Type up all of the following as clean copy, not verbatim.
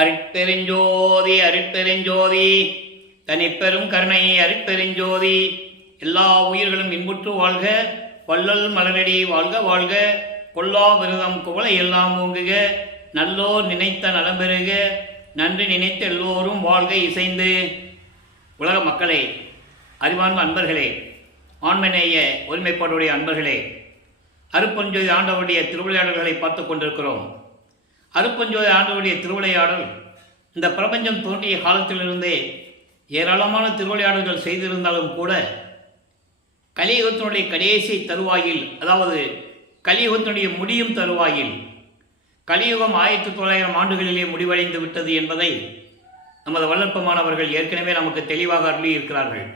அருட்பெருஞ்சோதி அருட்பெருஞ்சோதி தனிப்பெரும் கருணை அருட்பெருஞ்சோதி. எல்லா உயிர்களும் இன்புற்று வாழ்க, வள்ளல் மலரடி வாழ்க வாழ்க, கொல்லா விரதம் குவளை எல்லாம் ஓங்குக, நல்லோர் நினைத்த நலம் பெறுக, நன்றி நினைத்த எல்லோரும் வாழ்க இசைந்து. உலக மக்களே, அறிவார்ந்த அன்பர்களே, ஆண்மநேய ஒருமைப்பாடுடைய அன்பர்களே, அருட்பெருஞ்சோதி ஆண்டவருடைய திருவிளையாடல்களை பார்த்து கொண்டிருக்கிறோம். அருட்பெருஞ்சோதி ஆண்டவருடைய திருவிளையாடல் இந்த பிரபஞ்சம் தோன்றிய காலத்திலிருந்தே ஏராளமான திருவிளையாடல்கள் செய்திருந்தாலும் கூட கலியுகத்தினுடைய கடைசி தருவாயில், அதாவது கலியுகத்தினுடைய முடியும் தருவாயில், கலியுகம் 1900 ஆண்டுகளிலே முடிவடைந்து விட்டது என்பதை நமது வல்லற்பமானவர்கள் ஏற்கனவே நமக்கு தெளிவாக அருளி இருக்கிறார்கள்.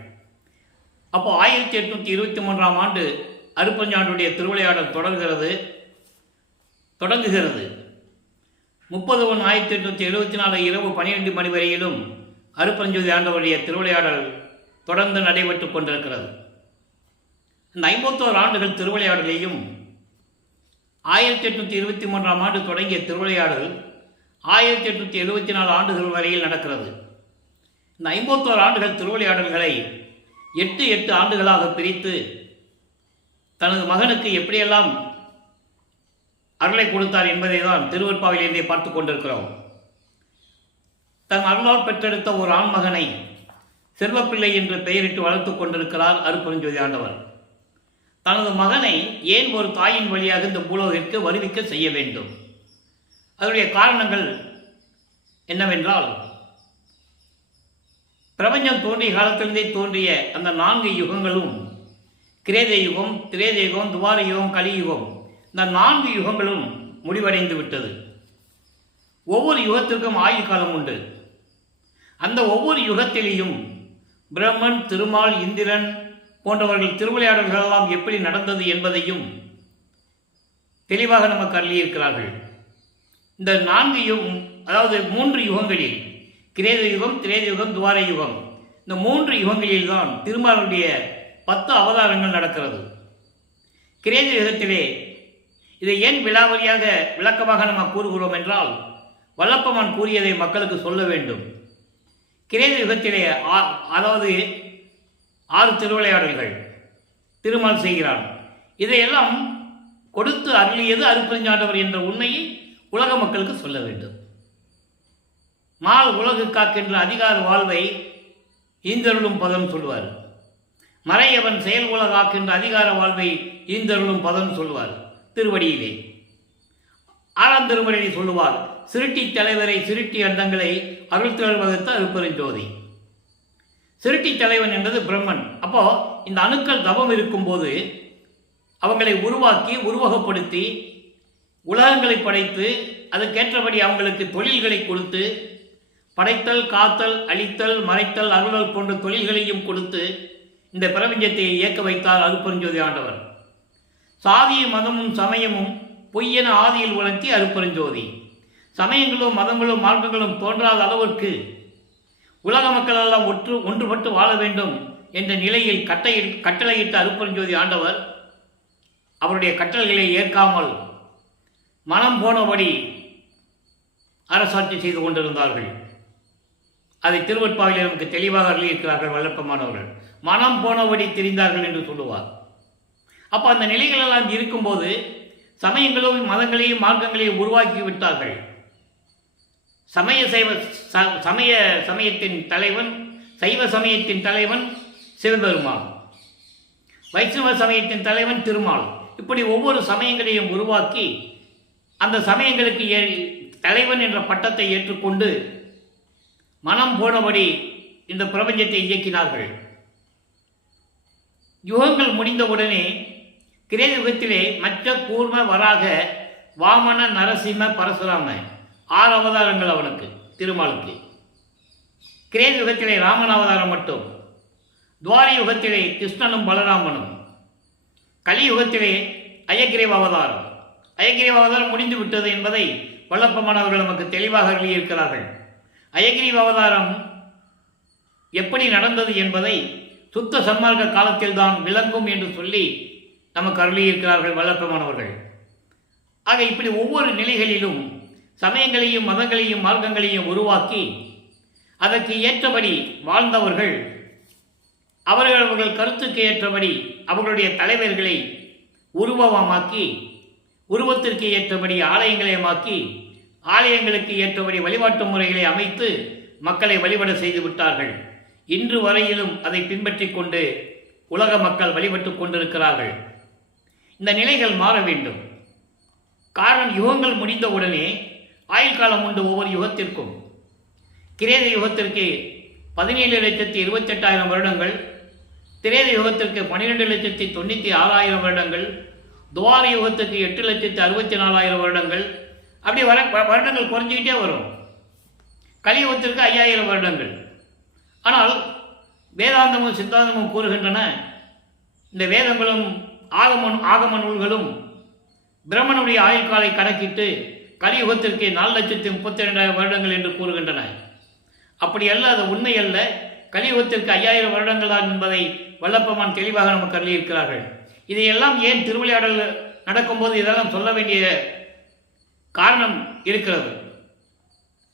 அப்போ 1823 ஆண்டு அருட்பெருஞ்சாண்டுடைய திருவிளையாடல் தொடங்குகிறது. 30/1/1874 இரவு 12 மணி வரையிலும் அருட்பெருஞ்சோதி ஆண்டவருடைய திருவிளையாடல் தொடர்ந்து நடைபெற்றுக் கொண்டிருக்கிறது. இந்த 51 ஆண்டுகள் திருவிளையாடலையும் 1823 ஆண்டு தொடங்கிய திருவிளையாடல் 1874 ஆண்டுகள் வரையில் நடக்கிறது. இந்த 51 ஆண்டுகள் திருவிளையாடல்களை 8 ஆண்டுகளாக பிரித்து தனது மகனுக்கு எப்படியெல்லாம் அருளை கொடுத்தார் என்பதை தான் திருவற்பாவிலிருந்தே பார்த்து கொண்டிருக்கிறோம். தன் அருளால் பெற்றெடுத்த ஒரு ஆண்மகனை செல்வப்பிள்ளை என்று பெயரிட்டு வளர்த்து கொண்டிருக்கிறார் அருட்பெருஞ்சோதி ஆண்டவர். தனது மகனை ஏன் ஒரு தாயின் வழியாக இந்த பூலோகிற்கு வருவிக்க செய்ய வேண்டும்? அதனுடைய காரணங்கள் என்னவென்றால், பிரபஞ்சம் தோன்றிய காலத்திலிருந்தே தோன்றிய அந்த 4 யுகங்களும், கிரேத யுகம், திரேத யுகம், துவார யுகம், கலியுகம், இந்த 4 யுகங்களும் முடிவடைந்து விட்டது. ஒவ்வொரு யுகத்திற்கும் ஆயுள் காலம் உண்டு. அந்த ஒவ்வொரு யுகத்திலேயும் பிரம்மன், திருமால், இந்திரன் போன்றவர்கள் திருவிளையாடல்களெல்லாம் எப்படி நடந்தது என்பதையும் தெளிவாக நமக்கு அருளியிருக்கிறார்கள். இந்த 4 யுகம், அதாவது 3 யுகங்களில், கிரேத யுகம், திரேத யுகம், துவார யுகம், இந்த 3 யுகங்களில் தான் திருமாலுடைய 10 அவதாரங்கள் நடக்கிறது. கிரேத யுகத்திலே இதை ஏன் விலாவரியாக விளக்கமாக நம்ம கூறுகிறோம் என்றால், வல்லப்பமான் கூறியதை மக்களுக்கு சொல்ல வேண்டும். கிரேத யுகத்திலே அதாவது 6 திருவிளையாடல்கள் திருமால் செய்கிறான். இதையெல்லாம் கொடுத்து அருளியது அருட்பெருஞ்சாண்டவர் என்ற உண்மையை உலக மக்களுக்கு சொல்ல வேண்டும். மால் உலகு காக்கின்ற அதிகார வாழ்வை ஈந்தருளும் பதம் சொல்வார். மறையவன் செயல் உலகாக்கின்ற அதிகார வாழ்வை ஈந்தருளும் பதம் சொல்வார் திருவடியிலே. 6ஆம் திருமுறையை சொல்லுவார், சிருட்டி தலைவரை சிருட்டி அண்டங்களை அருள்திரள் வகுத்த அருட்பெருஞ்சோதி. சிருட்டி தலைவன் என்பது பிரம்மன். அப்போ இந்த அணுக்கள் தவம் இருக்கும்போது அவங்களை உருவாக்கி உருவகப்படுத்தி உலகங்களை படைத்து அதுக்கேற்றபடி அவங்களுக்கு தொழில்களை கொடுத்து, படைத்தல், காத்தல், அழித்தல், மறைத்தல், அருளல் போன்ற தொழில்களையும் கொடுத்து இந்த பிரபஞ்சத்தை இயக்க வைத்தார் அருட்பெருஞ்சோதி ஆண்டவர். சாதியும் மதமும் சமயமும் பொய்யென ஆதியில் உணர்த்தி அருட்பெருஞ்சோதி. சமயங்களும் மதங்களும் மார்க்கங்களும் தோன்றாத அளவிற்கு உலக மக்கள் எல்லாம் ஒன்றுபட்டு வாழ வேண்டும் என்ற நிலையில் கட்டளையிட்ட அருட்பெருஞ்சோதி ஆண்டவர் அவருடைய கட்டளைகளை ஏற்காமல் மனம் போனபடி அரசாட்சி செய்து கொண்டிருந்தார்கள். அதை திருவற்பாவிலே நமக்கு தெளிவாக அருளியிருக்கிறார்கள் வல்லப்பமானவர்கள். மனம் போனபடி திரிந்தார்கள் என்று சொல்லுவார். அப்போ அந்த நிலைகளெல்லாம் இருக்கும்போது சமயங்களையும் மதங்களையும் மார்க்கங்களையும் உருவாக்கி விட்டார்கள். சமயத்தின் தலைவன், சைவ சமயத்தின் தலைவன் சிவபெருமான், வைஷ்ணவ சமயத்தின் தலைவன் திருமால், இப்படி ஒவ்வொரு சமயங்களையும் உருவாக்கி அந்த சமயங்களுக்கு தலைவன் என்ற பட்டத்தை ஏற்றுக்கொண்டு மனம் போனபடி இந்த பிரபஞ்சத்தை இயக்கினார்கள். யுகங்கள் முடிந்தவுடனே கிரேத யுகத்திலே மற்ற கூர்ம, வராக, வாமன, நரசிம்ம, பரசுராம 6 அவதாரங்கள் அவனுக்கு, திருமாலுக்கு. கிரேத யுகத்திலே ராமன் அவதாரம் மட்டும், துவார யுகத்திலே கிருஷ்ணனும் பலராமனும், கலியுகத்திலே அயக்கிரேவ அவதாரம். அயக்கிரேவ அவதாரம் முடிந்து விட்டது என்பதை வல்லப்பமானவர்கள் நமக்கு தெளிவாக அருளியிருக்கிறார்கள். அயக்கிரேவ அவதாரம் எப்படி நடந்தது என்பதை சுத்த சன்மார்க்க காலத்தில் தான் விளங்கும் என்று சொல்லி நமக்கு அருளியிருக்கிறார்கள் வல்லப்பமானவர்கள். ஆக இப்படி ஒவ்வொரு நிலைகளிலும் சமயங்களையும் மதங்களையும் மார்க்கங்களையும் உருவாக்கி அதற்கு ஏற்றபடி வாழ்ந்தவர்கள் அவர்கள் கருத்துக்கு ஏற்றபடி அவர்களுடைய தலைவர்களை உருவமாக்கி, உருவத்திற்கு ஏற்றபடி ஆலயங்களையுமாக்கி, ஆலயங்களுக்கு ஏற்றபடி வழிபாட்டு முறைகளை அமைத்து மக்களை வழிபட செய்து விட்டார்கள். இன்று வரையிலும் அதை பின்பற்றி கொண்டு உலக மக்கள் வழிபட்டு கொண்டிருக்கிறார்கள். இந்த நிலைகள் மாற வேண்டும். காரணம், யுகங்கள் முடிந்தவுடனே ஆயுள் காலம் உண்டு ஒவ்வொரு யுகத்திற்கும். கிரேத யுகத்திற்கு 17,28,000 வருடங்கள், திரேத யுகத்திற்கு 12,96,000 வருடங்கள், துவார யுகத்துக்கு 8,64,000 வருடங்கள். அப்படி வருடங்கள் குறைஞ்சிக்கிட்டே வரும். கலியுகத்திற்கு 5,000 வருடங்கள். ஆனால் வேதாந்தமும் சித்தாந்தமும் கூறுகின்றன, இந்த வேதங்களும் ஆகம நூல்களும் பிரம்மனுடைய ஆயுள்காலை கணக்கிட்டு கலியுகத்திற்கு 4,32,000 வருடங்கள் என்று கூறுகின்றன. அப்படி அல்ல, அது உண்மை அல்ல. கலியுகத்திற்கு 5,000 வருடங்கள் தான் என்பதை வல்லப்பெருமான் தெளிவாக நமக்கு அருளியிருக்கிறார்கள். இதையெல்லாம் ஏன் திருவிளையாடல் நடக்கும்போது இதெல்லாம் சொல்ல வேண்டிய காரணம் இருக்கிறது.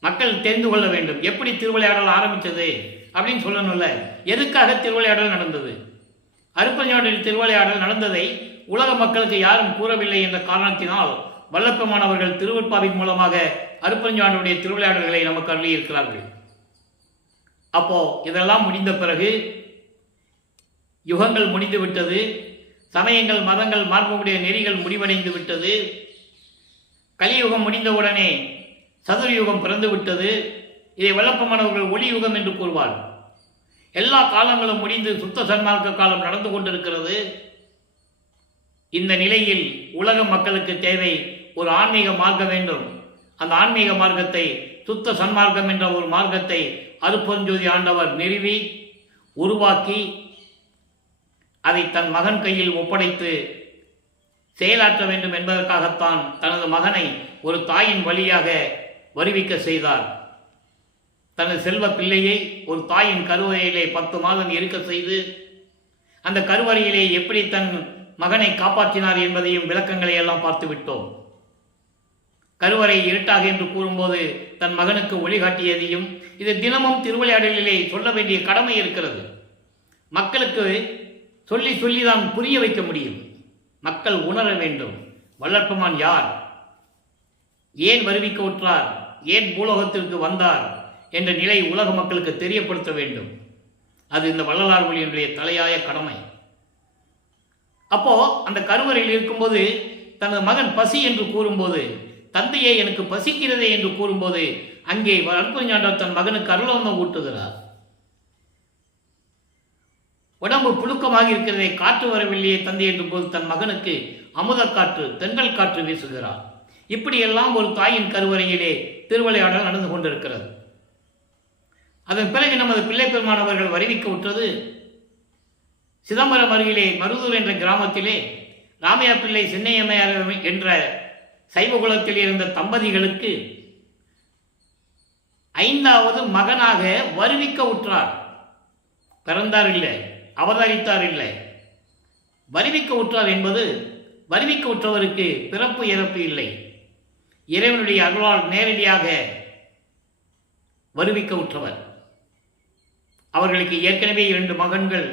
மக்கள் தெரிந்து கொள்ள வேண்டும், எப்படி திருவிளையாடல் ஆரம்பித்தது அப்படின்னு சொல்லணும்ல. எதுக்காக திருவிளையாடல் நடந்தது? அருப்பஞ்சாண்டில் திருவிளையாடல் நடந்ததை உலக மக்களுக்கு யாரும் கூறவில்லை என்ற காரணத்தினால் வல்லப்பெருமான் அவர்கள் திருவருட்பாவின் மூலமாக அருப்பஞ்சாண்டுடைய திருவிளையாடல்களை நமக்கு அருளியிருக்கிறார்கள். அப்போ இதெல்லாம் முடிந்த பிறகு யுகங்கள் முடிந்து விட்டது. சமயங்கள் மதங்கள் மார்க்கமுடைய நெறிகள் முடிவடைந்து விட்டது. கலியுகம் முடிந்தவுடனே சதுர்யுகம் பிறந்து விட்டது. இதை வல்லப்பெருமான் அவர்கள் ஒளி யுகம் என்று கூறுவார். எல்லா காலங்களும் முடிந்து சுத்த சன்மார்க்க காலம் நடந்து கொண்டிருக்கிறது. இந்த நிலையில் உலக மக்களுக்கு தேவை ஒரு ஆன்மீக மார்க்கம் வேண்டும். அந்த ஆன்மீக மார்க்கத்தை, சுத்த சன்மார்க்கம் என்ற ஒரு மார்க்கத்தை அருட்பெருஞ்சோதி ஆண்டவர் நிறுவி உருவாக்கி அதை தன் மகன் கையில் ஒப்படைத்து செயலாற்ற வேண்டும் என்பதற்காகத்தான் தனது மகனை ஒரு தாயின் வழியாக வருவிக்க செய்தார். தனது செல்வ பிள்ளையை ஒரு தாயின் கருவறையிலே 10 மாதம் இருக்க செய்து அந்த கருவறையிலே எப்படி தன் மகனை காப்பாற்றினார் என்பதையும் விளக்கங்களை எல்லாம் பார்த்து விட்டோம். கருவறை இருட்டாக என்று கூறும்போது தன் மகனுக்கு வழிகாட்டியதையும் இது தினமும் திருவிளையாடலிலே சொல்ல வேண்டிய கடமை இருக்கிறது. மக்களுக்கு சொல்லி சொல்லிதான் புரிய வைக்க முடியும். மக்கள் உணர வேண்டும், வல்லப்பெருமான் யார், ஏன் வருவிக்க உற்றார், ஏன் பூலோகத்திற்கு வந்தார் என்ற நிலை உலக மக்களுக்கு தெரியப்படுத்த வேண்டும். அது இந்த வள்ளலார் மொழியினுடைய தலையாய கடமை. அப்போ அந்த கருவறையில் இருக்கும்போது தனது மகன் பசி என்று கூறும்போது, தந்தையே எனக்கு பசிக்கிறதே என்று கூறும்போது அங்கே அருட்பெருஞ்சாண்டவர் தன் மகனுக்கு அருளோந்தம் ஊட்டுகிறார். உடம்பு புழுக்கமாக இருக்கிறதை, காற்று வரவில்லையே தந்தை என்று போது தன் மகனுக்கு அமுத காற்று, தென்றல் காற்று வீசுகிறார். இப்படியெல்லாம் ஒரு தாயின் கருவறையிலே திருவிளையாடல் நடந்து கொண்டிருக்கிறது. அதன் பிறகு நமது பிள்ளை பெருமானவர்கள் வருவிக்க உற்றது சிதம்பரம் அருகிலே மருதூர் என்ற கிராமத்திலே ராமையா பிள்ளை சின்னையம்மையார் என்ற சைவகுலத்தில் இருந்த தம்பதிகளுக்கு 5வது மகனாக வருவிக்க உற்றார். பிறந்தார் இல்லை, அவதரித்தார் இல்லை, வருவிக்க உற்றார் என்பது வருவிக்க உற்றவருக்கு பிறப்பு இறப்பு இல்லை. இறைவனுடைய அருளால் நேரடியாக வருவிக்க உற்றவர். அவர்களுக்கு ஏற்கனவே 2 மகன்கள்,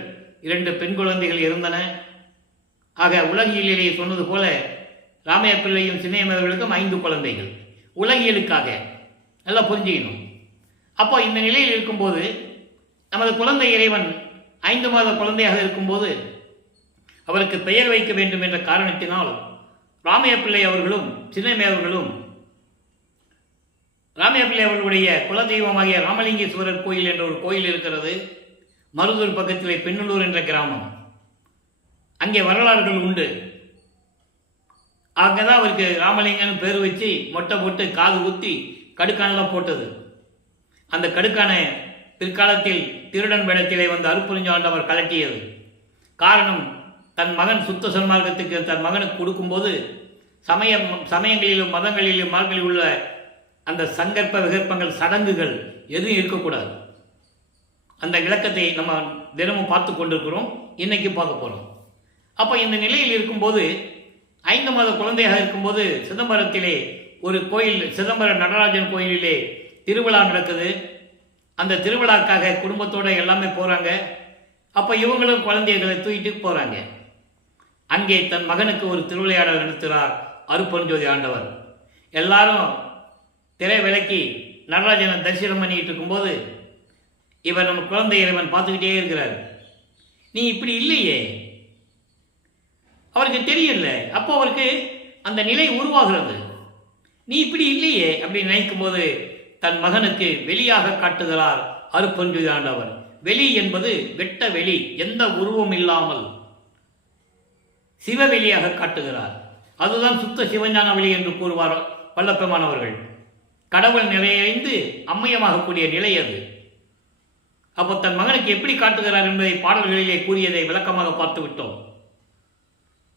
2 பெண் குழந்தைகள் இருந்தன. ஆக உலகியலிலே சொன்னது போல ராமையா பிள்ளையும் சின்னையம்மையார்களுக்கும் 5 குழந்தைகள். உலகியலுக்காக நல்லா புரிஞ்சுக்கணும். அப்போ இந்த நிலையில் இருக்கும்போது நமது குழந்தை இறைவன் 5 மாத குழந்தையாக இருக்கும்போது அவருக்கு பெயர் வைக்க வேண்டும் என்ற காரணத்தினால் ராமையா பிள்ளை அவர்களும் சின்னையம்மையார்களும் ராமையா பிள்ளை அவர்களுடைய குலதெய்வமாகிய ராமலிங்கேஸ்வரர் கோயில் என்ற ஒரு கோயில் இருக்கிறது. மருதூர் பக்கத்திலே பெண்ணலூர் என்ற கிராமம். அங்கே வரலாறுகள் உண்டு. அங்கதான் அவருக்கு ராமலிங்கன்னு பேர் வச்சு மொட்டை போட்டு காது ஊற்றி கடுக்கானெல்லாம் போட்டது. அந்த கடுக்கான பிற்காலத்தில் திருடன் வேடத்திலே வந்து அருட்பெருஞ்சாண்டவர் கலட்டியது. காரணம், தன் மகன் சுத்த சன்மார்க்கத்துக்கு தன் மகனுக்கு கொடுக்கும்போது சமயங்களிலும் மதங்களிலும் மார்களில் உள்ள அந்த சங்கற்ப விகற்பங்கள், சடங்குகள் எதுவும் இருக்கக்கூடாது. அந்த விளக்கத்தை நம்ம தினமும் பார்த்து கொண்டிருக்கிறோம், இன்னைக்கு பார்க்க போகிறோம். அப்போ இந்த நிலையில் இருக்கும்போது 5 மாத குழந்தையாக இருக்கும்போது சிதம்பரத்திலே ஒரு கோயில், சிதம்பரம் நடராஜன் கோயிலிலே திருவிழா நடக்குது. அந்த திருவிழாக்காக குடும்பத்தோடு எல்லாமே போகிறாங்க. அப்போ இவங்களும் குழந்தைகளை தூக்கிட்டு போகிறாங்க. அங்கே தன் மகனுக்கு ஒரு திருவிளையாடல் நடத்துகிறார் அருட்பெருஞ்சோதி ஆண்டவர். எல்லாரும் திரை விலக்கி நடராஜனை தரிசனம் பண்ணிக்கிட்டு இருக்கும்போது இவர் நம்ம குழந்தை இறைவன் பார்த்துக்கிட்டே இருக்கிறார். நீ இப்படி இல்லையே, அவருக்கு தெரியல. அப்போ அவருக்கு அந்த நிலை உருவாகிறது. நீ இப்படி இல்லையே அப்படின்னு நினைக்கும் போது தன் மகனுக்கு வெளியாக காட்டுகிறார் அருட்பெருஞ்சோதி ஆண்டவர். வெளி என்பது வெட்ட வெளி, எந்த உருவம் இல்லாமல் சிவவெளியாக காட்டுகிறார். அதுதான் சுத்த சிவஞான வெளி என்று கூறுவார் வல்லப்பெருமானவர்கள். கடவுள் நிலையடைந்து அம்மையமாகக்கூடிய நிலை அது. அப்போ தன் மகனுக்கு எப்படி காட்டுகிறார் என்பதை பாடல்களிலே கூறியதை விளக்கமாக பார்த்து விட்டோம்.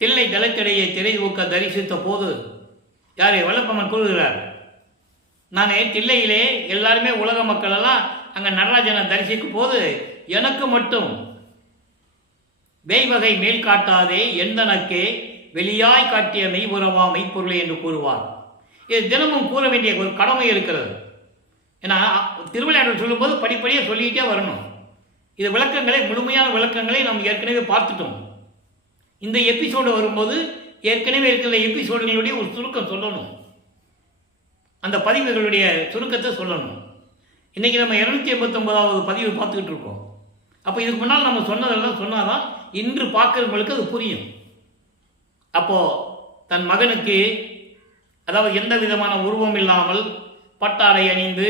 தில்லை தலத்திடையே திரை ஊக்க தரிசித்த போது யாரை வல்லப்பெருமான் கூறுகிறார், நான் தில்லையிலே எல்லாருமே உலக மக்கள் எல்லாம் அங்கே நடராஜனை தரிசிக்கும் போது எனக்கு மட்டும் வேய்வகை மேல் காட்டாதே எந்தனக்கே வெளியாய் காட்டிய மெய்புறவா மெய்ப்பொருளை என்று கூறுவார். இது தினமும் கூற வேண்டிய ஒரு கடமை இருக்கிறது. ஏன்னா திருவிளையாடல் சொல்லும்போது படிப்படியாக சொல்லிக்கிட்டே வரணும். இது விளக்கங்களை, முழுமையான விளக்கங்களை நாம் ஏற்கனவே பார்த்துட்டோம். இந்த எபிசோடு வரும்போது ஏற்கனவே இருக்கிற எபிசோடுகளுடைய ஒரு சுருக்கம் சொல்லணும், அந்த பதிவுகளுடைய சுருக்கத்தை சொல்லணும். இன்றைக்கி நம்ம 289வது பதிவு பார்த்துக்கிட்டு இருக்கோம். அப்போ இதுக்கு முன்னால் நம்ம சொன்னதெல்லாம் சொன்னாதான் இன்று பார்க்குறவங்களுக்கு அது புரியும். அப்போது தன் மகனுக்கு, அதாவது எந்த விதமான உருவம் இல்லாமல் பட்டாடை அணிந்து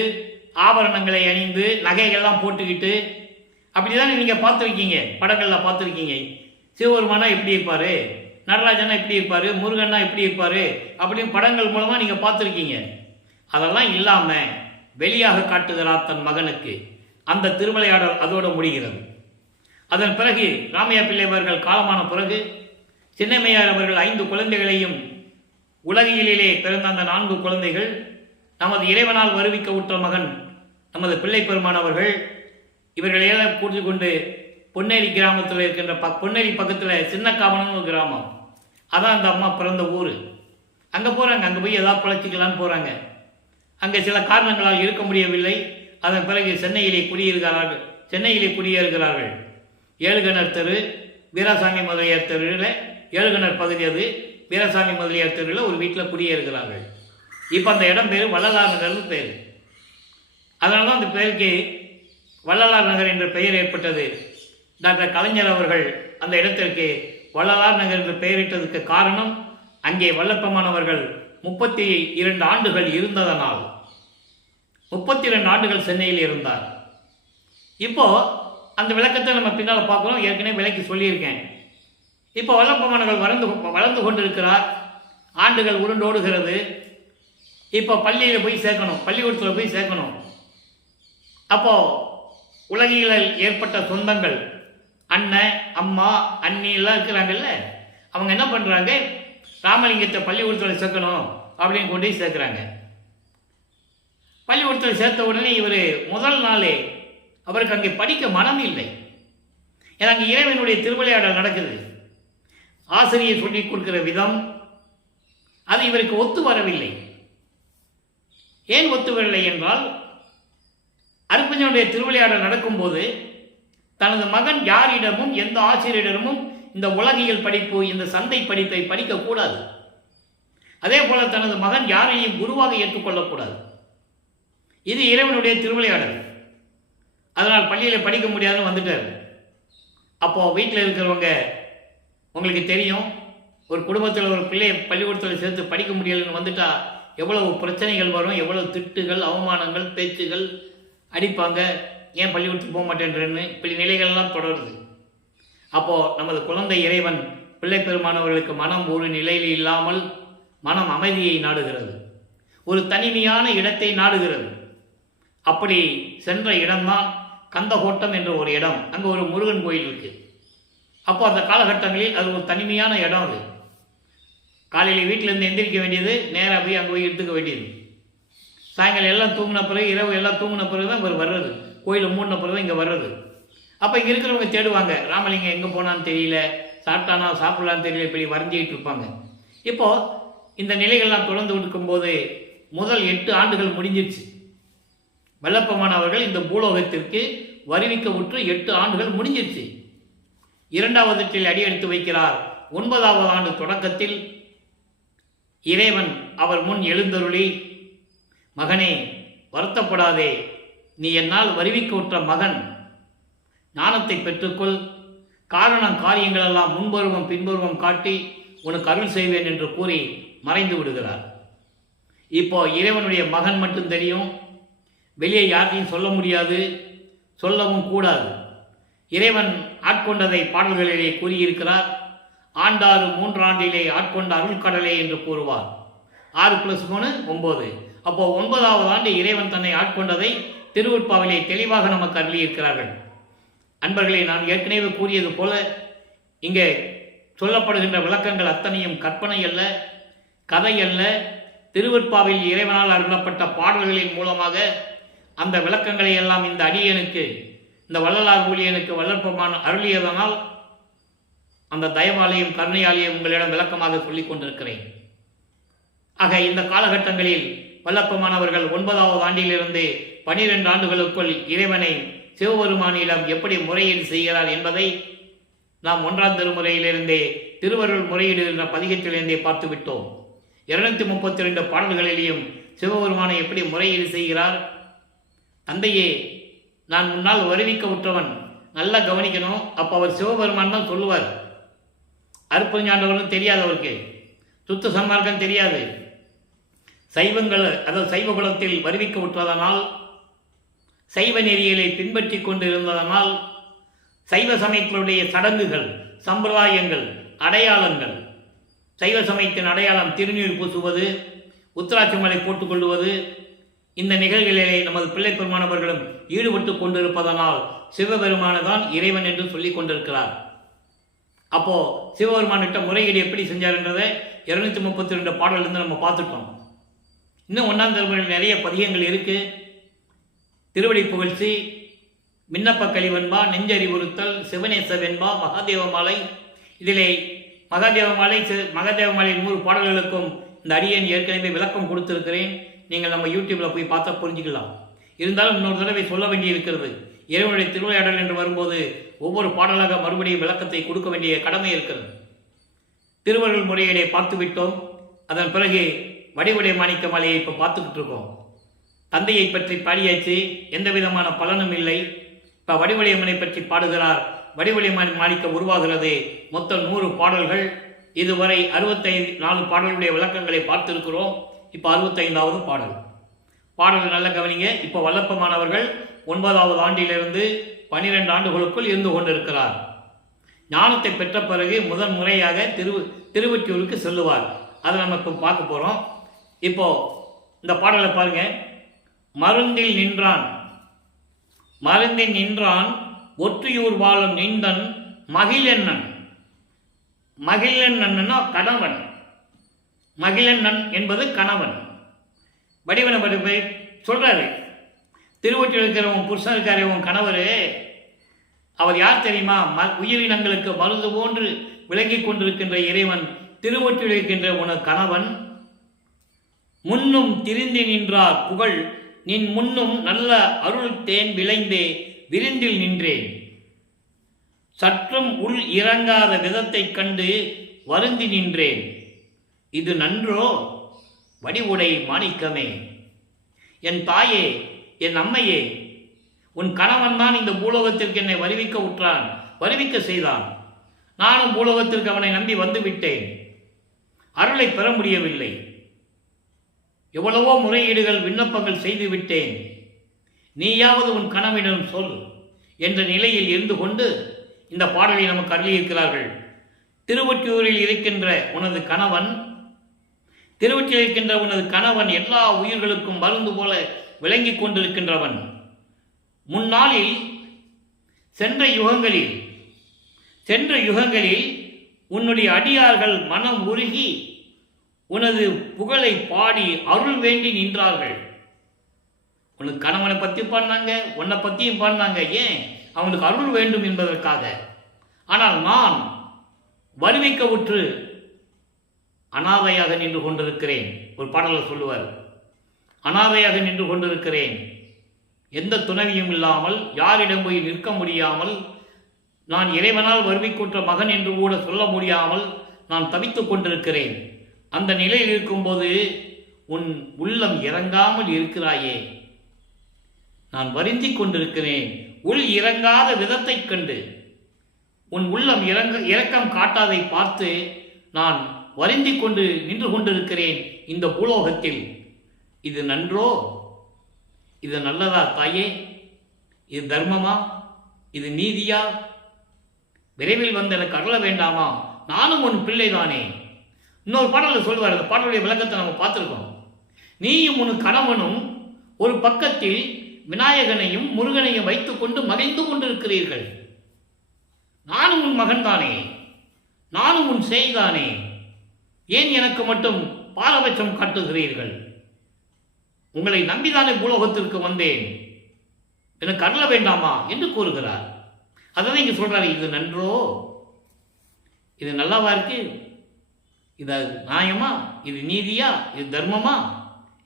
ஆபரணங்களை அணிந்து நகைகள்லாம் போட்டுக்கிட்டு அப்படி தானே நீங்கள் பார்த்துருக்கீங்க, படங்களில் பார்த்துருக்கீங்க. சிவபெருமானா எப்படி இருப்பார், நடராஜனா எப்படி இருப்பார், முருகனா எப்படி இருப்பார் அப்படின்னு படங்கள் மூலமாக நீங்கள் பார்த்துருக்கீங்க. அதெல்லாம் இல்லாமல் வெளியாக காட்டுகிறார் தன் மகனுக்கு. அந்த திருவிளையாடல் அதோடு முடிகிறது. அதன் பிறகு ராமையா பிள்ளை அவர்கள் காலமான பிறகு சின்னம்மையார் அவர்கள் 5 குழந்தைகளையும், உலகியலிலே பிறந்த அந்த 4 குழந்தைகள், நமது இறைவனால் வருவிக்க உற்ற மகன் நமது பிள்ளை பெருமானவர்கள், இவர்களையெல்லாம் கூட்டி கொண்டு பொன்னேரி கிராமத்தில் இருக்கின்ற பொன்னேரி பக்கத்தில் சின்னக்காமனு ஒரு கிராமம், அதான் அந்த அம்மா பிறந்த ஊர். அங்கே போகிறாங்க. அங்கே போய் ஏதாவது பிழைச்சிக்கலான்னு போகிறாங்க. அங்கே சில காரணங்களால் இருக்க முடியவில்லை. அதன் பிறகு சென்னையிலே குடியேறுகிறார்கள். ஏழுகணர் தெரு, வீராசாமி முதலியார் தெருவில், ஏழுகணர் பகுதி அது, வீராசாமி முதலியார் தெருவில் ஒரு வீட்டில் குடியேறுகிறார்கள். இப்போ அந்த இடம் பேர் வள்ளலார் நகர்னு பேர். அதனால தான் அந்த பெயருக்கு வள்ளலார் நகர் என்ற பெயர் ஏற்பட்டது. டாக்டர் கலைஞர் அவர்கள் அந்த இடத்திற்கு வள்ளலார் நகர் என்று பெயரிட்டதுக்கு காரணம், அங்கே வல்லப்பெருமானவர்கள் 32 ஆண்டுகள் இருந்ததனால் 32 ஆண்டுகள் சென்னையில் இருந்தார். இப்போ அந்த விளக்கத்தை நம்ம பின்னால் பார்க்குறோம். ஏற்கனவே விளக்கி சொல்லியிருக்கேன். இப்போ வல்லப்பெருமானவர்கள் வளர்ந்து கொண்டிருக்கிறார். ஆண்டுகள் உருண்டோடுகிறது. இப்போ பள்ளியில் போய் சேர்க்கணும், பள்ளிக்கூடத்தில் போய் சேர்க்கணும். அப்போது உலகில் ஏற்பட்ட சொந்தங்கள், அண்ணன் அம்மா அண்ணி எல்லாம் இருக்கிறாங்கல்ல, அவங்க என்ன பண்ணுறாங்க, ராமலிங்கத்தை பள்ளிக்கூடத்தில் சேர்க்கணும் அப்படின்னு கொண்டு போய் சேர்க்குறாங்க. பள்ளிக்கூடத்தில் சேர்த்த உடனே இவர் முதல் நாளே அவருக்கு அங்கே படிக்க மனம் இல்லை. ஏன்னா அங்கே இறைவனுடைய திருவிளையாடல் நடக்குது. ஆசிரியர் சொல்லி கொடுக்கிற விதம் அது இவருக்கு ஒத்து வரவில்லை. ஏன் ஒத்து வரவில்லை என்றால், அருட்பெருஞ்சோதியுடைய திருவிளையாடல் நடக்கும்போது தனது மகன் யாரிடமும் எந்த ஆசிரியரிடமும் இந்த உலகியல் படிப்பு, இந்த சந்தை படிப்பை படிக்கக்கூடாது. அதே போல தனது மகன் யாரையும் குருவாக ஏற்றுக்கொள்ளக்கூடாது. இது இறைவனுடைய திருவிளையாடல். அதனால் பள்ளியில் படிக்க முடியாதுன்னு வந்துட்டார். அப்போது வீட்டில் இருக்கிறவங்க, உங்களுக்கு தெரியும், ஒரு குடும்பத்தில் ஒரு பிள்ளையை பள்ளிக்கூடத்தில் சேர்த்து படிக்க முடியலைன்னு வந்துட்டா எவ்வளவு பிரச்சனைகள் வரும், எவ்வளவு திட்டுகள், அவமானங்கள், பேச்சுகள், அடிப்பாங்க, ஏன் பள்ளிக்கூடத்துக்கு போக மாட்டேன்றன்னு, இப்படி நிலைகள்லாம் தொடருது. அப்போது நமது குழந்தை இறைவன் பிள்ளை பெருமானவர்களுக்கு மனம் ஒரு நிலையில் இல்லாமல் மனம் அமைதியை நாடுகிறது, ஒரு தனிமையான இடத்தை நாடுகிறது. அப்படி சென்ற இடம்தான் கந்தகோட்டம் என்ற ஒரு இடம். அங்கே ஒரு முருகன் கோயில் இருக்குது. அப்போ அந்த காலகட்டங்களில் அது ஒரு தனிமையான இடம். அது காலையில் வீட்டிலேருந்து எந்திரிக்க வேண்டியது, நேராக போய் அங்கே போய் எடுத்துக்க வேண்டியது. சாயங்காலம் எல்லாம் தூங்கின பிறகு, இரவு எல்லாம் தூங்கின பிறகு தான் இவர் வர்றது, கோயிலை மூடின பிறகு தான் இங்கே வர்றது. அப்போ இங்கே இருக்கிறவங்க தேடுவாங்க, ராமலிங்கம் எங்கே போனான்னு தெரியல, சாப்பிட்டானா சாப்பிடலான்னு தெரியல, இப்படி வரைஞ்சிக்கிட்டு இருப்பாங்க. இப்போது இந்த நிலைகள்லாம் தொடர்ந்து இருக்கும்போது முதல் 8 ஆண்டுகள் முடிஞ்சிருச்சு. வல்லப்பமான அவர்கள் இந்த பூலோகத்திற்கு வருவிக்க உற்று 8 ஆண்டுகள் முடிஞ்சிருச்சு. 2வது அடி எடுத்து வைக்கிறார். 9வது ஆண்டு தொடக்கத்தில் இறைவன் அவர் முன் எழுந்தருளி, மகனே வருத்தப்படாதே, நீ என்னால் வருவிக்க உற்ற மகன், ஞானத்தை பெற்றுக்கொள், காரணம் காரியங்களெல்லாம் முன்பருவம் பின்பருவம் காட்டி உனக்கு அருள் செய்வேன் என்று கூறி மறைந்து விடுகிறார். இப்போ இறைவனுடைய மகன் மட்டும் தெரியும், வெளியே யாரையும் சொல்ல முடியாது, சொல்லவும் கூடாது. இறைவன் ஆட்கொண்டதை பாடல்களிலே கூறியிருக்கிறார். ஆண்டாறு 3 ஆண்டிலே ஆட்கொண்ட அருள்கடலே என்று கூறுவார். 6 + 3 9. அப்போ 9வது ஆண்டு இறைவன் தன்னை ஆட்கொண்டதை திருவுட்பாவிலே தெளிவாக நமக்கு அருளியிருக்கிறார்கள். அன்பர்களே, நான் ஏற்கனவே கூறியது போல இங்கே சொல்லப்படுகின்ற விளக்கங்கள் அத்தனையும் கற்பனை அல்ல, கதை அல்ல. திருவற்பாவில் இறைவனால் அருளப்பட்ட பாடல்களின் மூலமாக அந்த விளக்கங்களை எல்லாம் இந்த அடியனுக்கு, இந்த வள்ளலார் ஊழியனுக்கு வல்லற்பமான அருளியதனால் அந்த தயவாலையும் கருணையாலையும் உங்களிடம் விளக்கமாக சொல்லிக் கொண்டிருக்கிறேன். ஆக இந்த காலகட்டங்களில் வல்லப்பமானவர்கள் 9வது ஆண்டிலிருந்து 12 ஆண்டுகளுக்குள் இறைவனை சிவபெருமானிடம் எப்படி முறையீடு செய்கிறார் என்பதை நாம் 1ஆம் திருமுறையிலிருந்தே திருவருள் முறையீடு என்ற பதிகத்திலிருந்தே பார்த்துவிட்டோம். 232 பாடல்களிலேயும் சிவபெருமானை எப்படி முறையீடு செய்கிறார். தந்தையே, நான் முன்னால் வருவிக்க உற்றவன், நல்லா கவனிக்கணும். அப்போ அவர் சிவபெருமான் தான் சொல்லுவார். அற்புஞாண்டவனும் தெரியாது, அவருக்கு சுத்த சன்மார்க்கம் தெரியாது. சைவங்கள், அதாவது சைவ குலத்தில் வருவிக்க உற்றதனால், சைவ நெறியலை பின்பற்றி கொண்டு இருந்ததனால், சைவ சமயத்தினுடைய சடங்குகள், சம்பிரதாயங்கள், அடையாளங்கள், சைவ சமயத்தின் அடையாளம் திருநீர் பூசுவது, உத்திராட்சமலை போட்டுக்கொள்வது, இந்த நிகழ்வுகளிலே நமது பிள்ளை பெருமானவர்களும் ஈடுபட்டு கொண்டிருப்பதனால் சிவபெருமானதான் இறைவன் என்று சொல்லிக் கொண்டிருக்கிறார். அப்போ சிவபெருமானிட்ட முறையீடு எப்படி செஞ்சாருன்றதை 232 பாடலிருந்து நம்ம பார்த்துட்டோம். இன்னும் 1ஆம் திருமுறையில் நிறைய பதிகங்கள் இருக்கு. திருவடி புகழ்ச்சி, விண்ணப்ப கலிவென்பா, நெஞ்சறிவுறுத்தல், சிவநேச வெண்பா, மகாதேவ மாலை. இதிலே மகாதேவ மாலை 100 பாடல்களுக்கும் இந்த அடியேன் ஏற்கனவே விளக்கம் கொடுத்திருக்கிறேன். நீங்கள் நம்ம யூடியூப்பில் போய் பார்த்தா புரிஞ்சுக்கலாம். இருந்தாலும் இன்னொரு தடவை சொல்ல வேண்டி இருக்கிறது. இறைவனுடைய திருவிளையாடல் என்று வரும்போது ஒவ்வொரு பாடலாக மறுபடியும் விளக்கத்தை கொடுக்க வேண்டிய கடமை இருக்கிறது. திருவருள் முறையீடை பார்த்து விட்டோம். அதன் பிறகு வடிவுடை மாணிக்க மாலையை இப்போ பார்த்துக்கிட்டு இருக்கோம். தந்தையை பற்றி பாடியாச்சு, எந்த விதமான பலனும் இல்லை. இப்போ வடிவுடையம்மனை பற்றி பாடுகிறார். வடிவுடை மாணிக்கம் உருவாகிறது. மொத்தம் 100 பாடல்கள். இதுவரை 64 பாடல்களுடைய விளக்கங்களை பார்த்திருக்கிறோம். இப்போ 65வது பாடல் நல்ல கவனிங்க. இப்போ வல்லப்பமானவர்கள் 9வது ஆண்டிலிருந்து 12 ஆண்டுகளுக்குள் இருந்து கொண்டிருக்கிறார். ஞானத்தை பெற்ற பிறகு முதன் முறையாக திருவொற்றியூருக்கு செல்லுவார். அதை நம்ம இப்போ பார்க்க போகிறோம். இப்போ இந்த பாடலை பாருங்க. மருந்தில் நின்றான் ஒற்றியூர் வாழும் நின்றன் மகிழண்ணன். மகிழண்ணன்னா கணவன். மகிழண்ணன் என்பது கணவன். வடிவனை பற்றி சொல்றாரு. திருவொற்றியூர் இருக்கிறவன் புருஷன் இருக்கிறவன் கணவர். அவர் யார் தெரியுமா? உயிரினங்களுக்கு மருந்து போன்று விளங்கி கொண்டிருக்கின்ற இறைவன் திருவொற்றியூர் இருக்கின்ற உனது கணவன். முன்னும் திரிந்து நின்றார் புகழ் நின் முன்னும் நல்ல அருள் தேன் விளைந்தே விருந்தில் நின்றேன். சற்றும் உள் இறங்காத விதத்தை கண்டு வருந்தி நின்றேன். இது நன்றோ வடிவுடை மாணிக்கமே. என் தாயே, என் அம்மையே, உன் கணவன் தான் இந்த பூலோகத்திற்கு என்னை வருவிக்க செய்தான். நானும் பூலோகத்திற்கு அவனை நம்பி வந்து விட்டேன். அருளை பெற முடியவில்லை. எவ்வளவோ முறையீடுகள், விண்ணப்பங்கள் செய்து விட்டேன். நீயாவது உன் கணவனிடம் சொல் என்ற நிலையில் இருந்து கொண்டு இந்த பாடலை நமக்கு அருளியிருக்கிறார்கள். திருவொற்றியூரில் இருக்கின்ற உனது கணவன், திருவொற்றியூரில் இருக்கின்ற உனது கணவன் எல்லா உயிர்களுக்கும் மருந்து போல விளங்கி கொண்டிருக்கின்றவன். முன்னாளில் சென்ற யுகங்களில் உன்னுடைய அடியார்கள் மனம் உருகி உனது புகழை பாடி அருள் வேண்டி நின்றார்கள். உனக்கு கணவனை பற்றி பாடினாங்க, உன்னை பற்றியும் பாடினாங்க. ஏன்? அவனுக்கு அருள் வேண்டும் என்பதற்காக. ஆனால் நான் வருவிக்க உற்று அனாதையாக நின்று கொண்டிருக்கிறேன். ஒரு பாடலை சொல்லுவார். அனாதையாக நின்று கொண்டிருக்கிறேன். எந்த துணைவியும் இல்லாமல், யாரிடம் போய் நிற்க முடியாமல், நான் இறைவனால் வறுமைக்குற்ற மகன் என்று கூட சொல்ல முடியாமல் நான் தவித்துக் கொண்டிருக்கிறேன். அந்த நிலையில் இருக்கும்போது உன் உள்ளம் இறங்காமல் இருக்கிறாயே. நான் வருந்திக் கொண்டிருக்கிறேன். உள் இறங்காத விதத்தைக் கண்டு உன் உள்ளம் இரக்கம் காட்டாதை பார்த்து நான் வருந்திக் கொண்டு நின்று கொண்டிருக்கிறேன் இந்த பூலோகத்தில். இது நன்றோ? இது நல்லதா தாயே? இது தர்மமா? இது நீதியா? விரைவில் வந்து எனக்கு அருள வேண்டாமா? நானும் உன் பிள்ளைதானே. இன்னொரு பாடலில் சொல்வார், அந்த பாடலுடைய விளக்கத்தை நம்ம பார்த்துருக்கோம். நீயும் உன் கணவனும் ஒரு பக்கத்தில் விநாயகனையும் முருகனையும் வைத்துக் கொண்டு மகிழ்ந்து கொண்டிருக்கிறீர்கள். நானும் உன் மகன்தானே, நானும் உன் செய்தானே, ஏன் எனக்கு மட்டும் பாரபட்சம் காட்டுகிறீர்கள்? உங்களை நம்பிதானே பூலோகத்திற்கு வந்தேன், எனக்கு அருள வேண்டாமா என்று கூறுகிறார். அதான் இங்க சொல்றாரு, இது நன்றோ? இது நல்லாவா இருக்கு? இது நியாயமா? இது நீதியா? இது தர்மமா?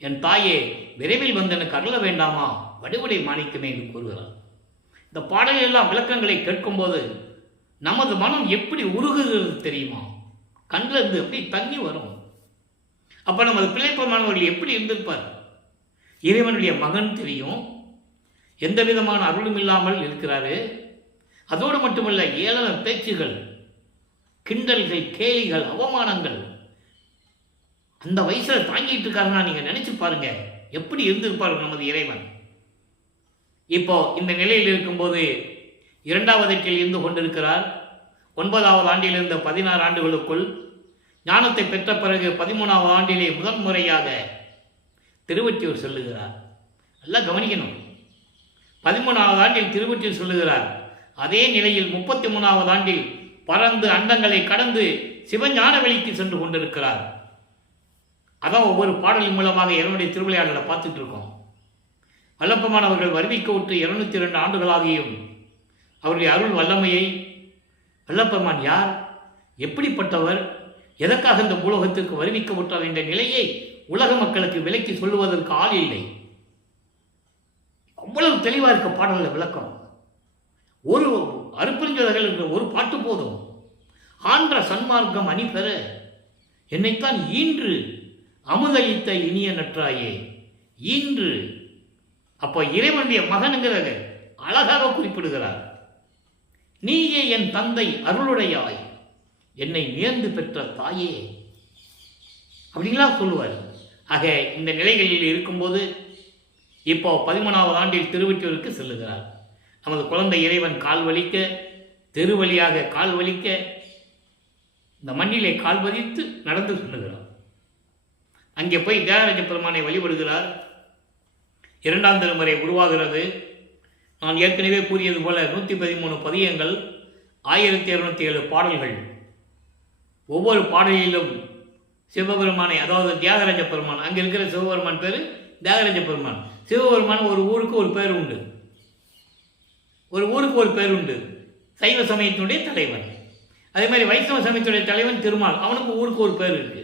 என் தாயே, விரைவில் வந்து எனக்கு அருள வேண்டாமா? வடிவடை மாணிக்கமே என்று கூறுகிறார். இந்த பாடலெல்லாம் விளக்கங்களை கேட்கும்போது நமது மனம் எப்படி உருகுகிறது தெரியுமா? கண்ணில் இருந்து எப்படி தண்ணி வரும். அப்ப நமது பிள்ளைப்பமானவர்கள் எப்படி இருந்திருப்பார்? இறைவனுடைய மகன் தெரியும், எந்த விதமான அருளும் இல்லாமல் இருக்கிறாரு. அதோடு மட்டுமல்ல, ஏளன பேச்சுகள், கிண்டல்கள், கேலிகள், அவமானங்கள் அந்த வயசுல தாங்கிட்டு இருக்காருன்னா நீங்க நினைச்சு பாருங்க, எப்படி இருந்திருப்பாரு நமது இறைவன். இப்போ இந்த நிலையில் இருக்கும்போது 2வது எட்டில் இருந்து கொண்டிருக்கிறார். 9வது ஆண்டில் இருந்த 16 ஆண்டுகளுக்குள் ஞானத்தை பெற்ற பிறகு 13வது ஆண்டிலே முதன் முறையாக திருவொற்றியூர் சொல்லுகிறார். நல்லா கவனிக்கணும். 13வது ஆண்டில் திருவொற்றியூர் சொல்லுகிறார். அதே நிலையில் 33வது ஆண்டில் பறந்து அண்டங்களை கடந்து சிவஞான வெளிக்கு சென்று கொண்டிருக்கிறார். அதான் ஒவ்வொரு பாடலின் மூலமாக இறைவனுடைய திருவிளையாடலை பார்த்துட்டு இருக்கோம். வல்லப்பமானவர்கள் வருவிக்க விட்டு 202 ஆண்டுகளாகியும் அவருடைய அருள் வல்லமையை, வல்லப்பெருமான் யார், எப்படிப்பட்டவர், எதற்காக இந்த பூலோகத்திற்கு வருவிக்க விட்டார் என்ற நிலையை உலக மக்களுக்கு விலக்கி சொல்லுவதற்கு ஆள் இல்லை. அவ்வளவு தெளிவாக இருக்க பாடல்கள் விளக்கம். ஒரு அருப்பெருஞ்சோதர்கள் என்ற ஒரு பாட்டு போதும். ஆன்ற சன்மார்க்கம் அணி பெற என்னைத்தான் ஈன்று அமுதளித்த இனிய நற்றாயே. ஈன்று, அப்போ இறைவனுடைய மகனுங்கிறத அழகாக குறிப்பிடுகிறார். நீயே என் தந்தை அருளுடையாய், என்னை நேர்ந்து பெற்ற தாயே அப்படிங்களா சொல்லுவார். ஆக இந்த நிலைகளில் இருக்கும்போது இப்போ 13வது ஆண்டில் திருவொற்றியூருக்கு செல்லுகிறார். நமது குழந்தை இறைவன் கால் வலிக்க, தெருவழியாக கால் வலிக்க, இந்த மண்ணிலே கால் பதித்து நடந்து செல்லுகிறார். அங்கே போய் தியாகராஜ பெருமானை வழிபடுகிறார். 2ஆம் திருமுறை உருவாகிறது. நான் ஏற்கனவே கூறியது போல 113 பதியங்கள், 1207 பாடல்கள். ஒவ்வொரு பாடலிலும் சிவபெருமானை, அதாவது தியாகராஜ பெருமான், அங்கே இருக்கிற சிவபெருமான் பேர் தியாகராஜ பெருமான். சிவபெருமான் ஒரு ஊருக்கு ஒரு பேர் உண்டு, ஒரு ஊருக்கு ஒரு பேர் உண்டு. சைவ சமயத்தினுடைய தலைவன், அதே மாதிரி வைஷ்ணவ சமயத்துடைய தலைவன் திருமால், அவனுக்கு ஊருக்கு ஒரு பேர் இருக்கு.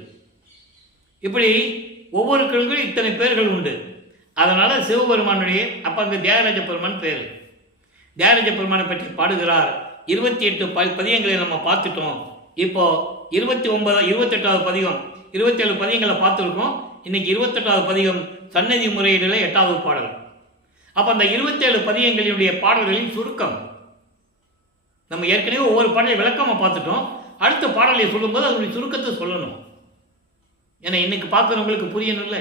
இப்படி ஒவ்வொரு கோயில்களும் இத்தனை பேர்கள் உண்டு. அதனால சிவபெருமானுடைய அப்ப அங்கே தியாகராஜ பெருமான் பேர். தியாகராஜ பெருமானை பற்றி பாடுகிறார். 28 பதியங்களை நம்ம பார்த்துட்டோம். இப்போ 28வது பதிகம், 27 பதியங்களை பார்த்துருக்கோம். இன்னைக்கு 28வது பதிகம் சன்னதி முறையீடுல 8வது பாடல். அப்ப அந்த 27 பதியங்களினுடைய பாடல்களின் சுருக்கம் நம்ம ஏற்கனவே ஒவ்வொரு பாடலை விளக்கமா பார்த்துட்டோம். அடுத்த பாடலை சொல்லும்போது அதனுடைய சுருக்கத்தை சொல்லணும். ஏன்னா இன்னைக்கு பார்க்குறவங்களுக்கு புரியணும்ல.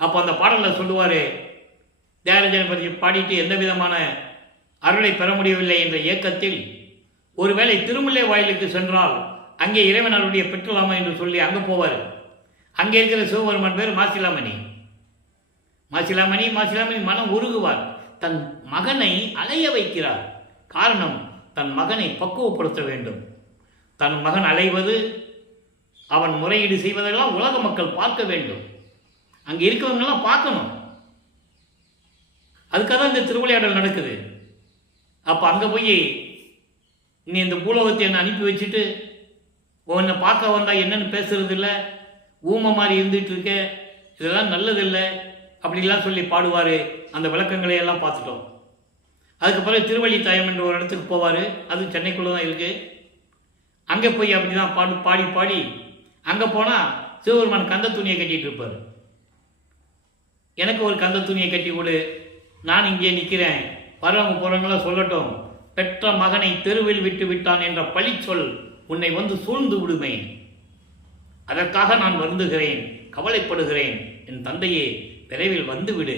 அப்போ அந்த பாடலில் சொல்லுவார், தியாகராஜனை பற்றி பாடிட்டு எந்த விதமான அருளை பெற முடியவில்லை என்ற ஏக்கத்தில் ஒருவேளை திருமலை வாயிலுக்கு சென்றால் அங்கே இறைவன் அருளுடைய பெற்றலாமா என்று சொல்லி அங்கே போவார். அங்கே இருக்கிற சிவபெருமான் பேர் மாசிலாமணி. மாசிலாமணி மாசிலாமணி மனம் உருகுவார். தன் மகனை அலைய வைக்கிறார். காரணம், தன் மகனை பக்குவப்படுத்த வேண்டும். தன் மகன் அலைவது, அவன் முறையீடு செய்வதெல்லாம் உலக மக்கள் பார்க்க வேண்டும். அங்கே இருக்கிறவங்கெல்லாம் பார்க்கணும். அதுக்காக தான் இந்த திருவிளையாடல் நடக்குது. அப்போ அங்கே போய் நீ இந்த பூலோகத்தை என்னை அனுப்பி வச்சுட்டு உன்னை பார்க்க வந்தா என்னன்னு பேசுறது இல்லை, ஊமை மாதிரி இருந்துட்டு இருக்க, இதெல்லாம் நல்லதில்லை, அப்படிலாம் சொல்லி பாடுவார். அந்த விளக்கங்களை எல்லாம் பார்த்துட்டோம். அதுக்கு பிறகு திருவள்ளித்தாயம் என்ற ஒரு இடத்துக்கு போவார். அது சென்னைக்குள்ளே தான் இருக்குது. அங்கே போய் அப்படி தான் பாடி பாடி அங்கே போனால் சிவபெருமான் கந்த துணியை கட்டிகிட்டு இருப்பார். எனக்கு ஒரு கந்த துணியை கட்டி கொடு, நான் இங்கே நிற்கிறேன், வரவங்க போகிறவங்களாம் சொல்லட்டும், பெற்ற மகனை தெருவில் விட்டு விட்டான் என்ற பழி சொல் உன்னை வந்து சூழ்ந்து விடுமே, அதற்காக நான் வருந்துகிறேன், கவலைப்படுகிறேன், என் தந்தையே விரைவில் வந்துவிடு,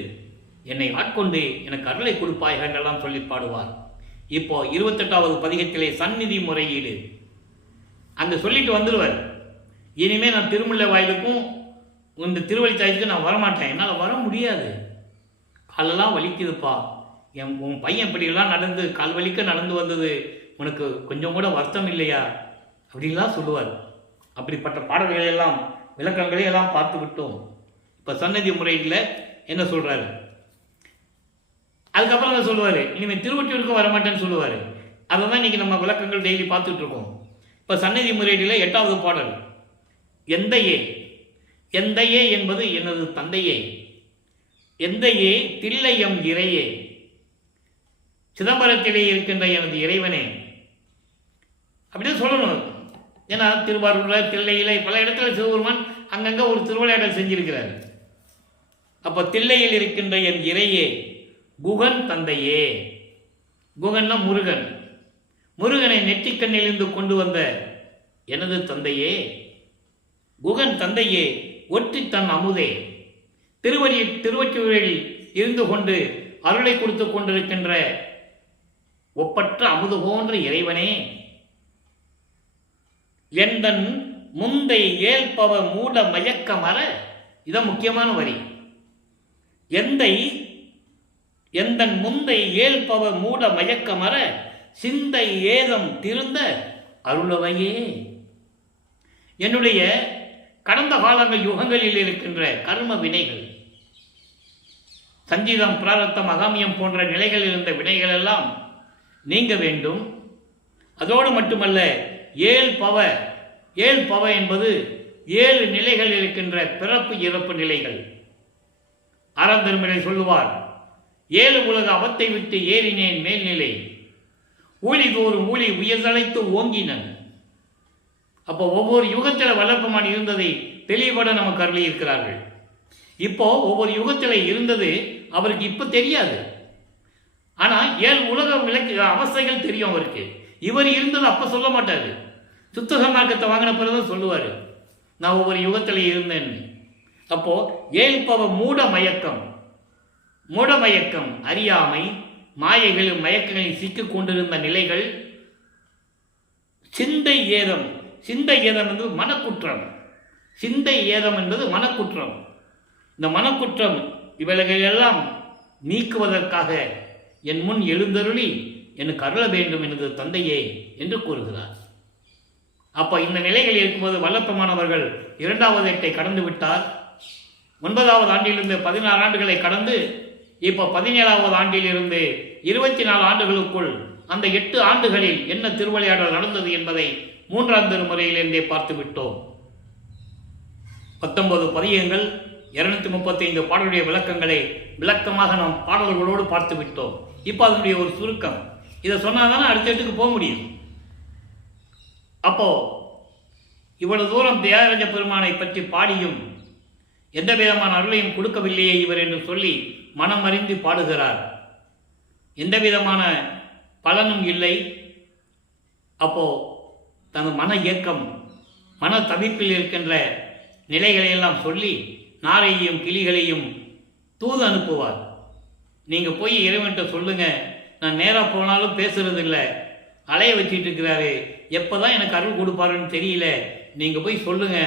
என்னை ஆட்கொண்டு எனக்கு அருளை கொடுப்பாய் என்றெல்லாம் சொல்லி பாடுவார். இப்போ 28வது பதிகத்திலே சந்நிதி முறையீடு அங்கே சொல்லிட்டு வந்துடுவார். இனிமேல் நான் திருமுல்லை வாயிலுக்கும் இந்த திருவள்ளித்தாயத்துக்கு நான் வரமாட்டேன், என்னால் வர முடியாது, காலெல்லாம் வலிக்குதுப்பா, உன் பையன் இப்படியெல்லாம் நடந்து கால் வலிக்க நடந்து வந்தது உனக்கு கொஞ்சம் கூட வருத்தம் இல்லையா அப்படிலாம் சொல்லுவார். அப்படிப்பட்ட பாடல்களை எல்லாம் விளக்கங்களை எல்லாம் பார்த்து விட்டோம். இப்போ சன்னதி முறையில் என்ன சொல்கிறாரு, அதுக்கப்புறம் என்ன சொல்லுவார், இனிமேல் திருவொற்றியூருக்கு வரமாட்டேன்னு சொல்லுவார். அதை தான் இன்றைக்கி நம்ம விளக்கங்கள் டெய்லி பார்த்துட்டு இருக்கோம். இப்போ சன்னதி முறையில் 8வது பாடல், எந்தையே, எந்தையே என்பது எனது தந்தையே, எந்தையே தில்லையம் இறையே, சிதம்பரத்திலே இருக்கின்ற எனது இறைவனே அப்படின்னு சொல்லணும். ஏன்னா திருவாரூரில் தில்லையில் பல இடத்துல சிவபெருமான் அங்கங்கே ஒரு திருவிளையாடல் செஞ்சிருக்கிறார். அப்போ தில்லையில் இருக்கின்ற என் இறையே, குகன் தந்தையே, குகன்னா முருகன், முருகனை நெற்றிக்கண்ணிலிருந்து கொண்டு வந்த எனது தந்தையே, குகன் தந்தையே, ஒற்றி தன் அமுதே, திருவொற்றியூரில் இருந்து கொண்டு அருளை கொடுத்து கொண்டிருக்கின்ற ஒப்பற்ற அமுது போன்ற இறைவனே, எந்தன் முந்தை ஏல்பவ மூட மயக்க மர, இதான் முக்கியமான வரி, எந்தன் முந்தை ஏல்பவ மூட மயக்க மர, சிந்தை ஏதம் திருந்த அருளவையே, என்னுடைய கடந்த காலங்கள் யுகங்களில் இருக்கின்ற கர்ம வினைகள், சஞ்சீதம் பிராரத்தம் அகாமியம் போன்ற நிலைகளில் இருந்த வினைகள் எல்லாம் நீங்க வேண்டும். அதோடு மட்டுமல்ல, ஏழு பவ என்பது 7 நிலைகள் இருக்கின்ற பிறப்பு இறப்பு நிலைகள். அறந்தருமிலை சொல்லுவார், 7 உலக அவத்தை விட்டு ஏறினேன் மேல்நிலை, ஊழிதோறும் ஊழி உயர்தழைத்து ஓங்கினன். அப்போ ஒவ்வொரு யுகத்தில் வளர்ப்பமான் இருந்ததை தெளிவுபட நமக்கு அருளி இருக்கிறார்கள். இப்போ ஒவ்வொரு யுகத்தில் இருந்தது அவருக்கு இப்போ தெரியாது. ஆனால் 7 உலக விளக்கு அவஸ்தைகள் தெரியும் அவருக்கு. இவர் இருந்தது அப்போ சொல்ல மாட்டார். சுத்த சமார்க்கத்தை வாங்கின பிறகு சொல்லுவார், நான் ஒவ்வொரு யுகத்தில் இருந்தேன்னு. அப்போ 7 பவ மூட மயக்கம், அறியாமை, மாயைகளும் மயக்கங்களில் சிக்கிக் கொண்டிருந்த நிலைகள், சிந்தை ஏதம் என்பது மனக்குற்றம். சிந்தை ஏதம் என்பது மனக்குற்றம். இந்த மனக்குற்றம் இவைகளெல்லாம் நீக்குவதற்காக என் முன் எழுந்தருளி எனக்கு அருள வேண்டும் எனது தந்தையே என்று கூறுகிறார். அப்போ இந்த நிலைகள் இருக்கும்போது வல்லப்பமானவர்கள் 2வது எட்டை கடந்து விட்டார். 9வது ஆண்டிலிருந்து 16 ஆண்டுகளை கடந்து இப்போ 17வது ஆண்டிலிருந்து 24 ஆண்டுகளுக்குள் அந்த 8 ஆண்டுகளில் என்ன திருவிளையாடல் நடந்தது என்பதை 3ஆம் திருமுறையிலிருந்தே பார்த்து விட்டோம். 19 பதிகங்கள், 235 பாடலுடைய விளக்கங்களை விளக்கமாக நாம் பாடல்களோடு பார்த்து விட்டோம். இப்போ அதனுடைய ஒரு சுருக்கம், இதை சொன்னால்தானே அடுத்த இடத்துக்கு போக முடியும். அப்போ இவ்வளவு தூரம் தியாகராஜ பெருமானை பற்றி பாடியும் எந்த விதமான அருளையும் கொடுக்கவில்லையே இவர் என்று சொல்லி மனம் அறிந்து பாடுகிறார். எந்த விதமான பலனும் இல்லை. அப்போ தனது மன இயக்கம், மன தவிப்பில் இருக்கின்ற நிலைகளையெல்லாம் சொல்லி நாரையையும் கிளிகளையும் தூது அனுப்புவார். நீங்கள் போய் இறைவன்கிட்ட சொல்லுங்க, நான் நேராக போனாலும் பேசுறது இல்லை, அலைய வச்சுட்டு இருக்கிறாரு, எப்போ தான் எனக்கு அருள் கொடுப்பாருன்னு தெரியல, நீங்கள் போய் சொல்லுங்க,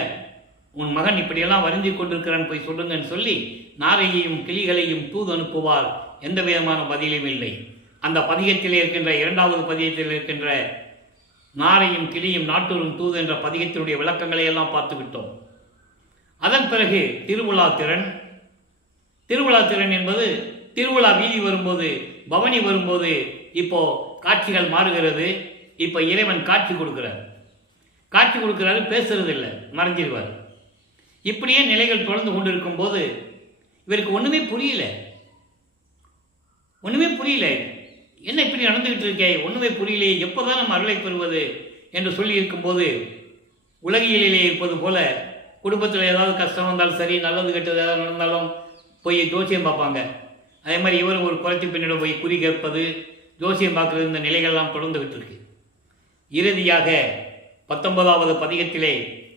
உன் மகன் இப்படியெல்லாம் வரைஞ்சி கொண்டிருக்கிறான்னு போய் சொல்லுங்கன்னு சொல்லி நாரையையும் கிளிகளையும் தூது அனுப்புவார். எந்த விதமான பதிலும் இல்லை. அந்த பதிகத்தில் இருக்கின்ற 2வது பதிகத்தில் இருக்கின்ற நாரையும் கிளியும் நாட்டூரும் தூது என்ற பதிகத்தினுடைய விளக்கங்களை எல்லாம் பார்த்து விட்டோம். அதன் பிறகு திருவிழா திறன் என்பது திருவிழா வீதி வரும்போது, பவனி வரும்போது இப்போ காட்சிகள் மாறுகிறது. இப்போ இறைவன் காட்சி கொடுக்கிறாரு, பேசுறது இல்லை, மறைஞ்சிருவார். இப்படியே நிலைகள் தொடர்ந்து கொண்டிருக்கும் போது இவருக்கு ஒன்றுமே புரியல. என்ன இப்படி நடந்துகிட்டு இருக்கே, ஒன்றுமே புரியலையே, எப்போதான் நம்ம அருளை பெறுவது என்று சொல்லி இருக்கும்போது, உலகியலிலே இருப்பது போல குடும்பத்தில் ஏதாவது கஷ்டம் வந்தாலும் சரி, நல்லது கெட்டது ஏதாவது நடந்தாலும் போய் ஜோசியம் பார்ப்பாங்க. அதே மாதிரி இவர் ஒரு குறைச்சி பெண்ணிடம் போய் குறி கேட்பது, ஜோசியம் பார்க்குறது, இந்த நிலைகள்லாம் தொடர்ந்துகிட்டு இருக்கு. இறுதியாக 19வது பதிகத்திலே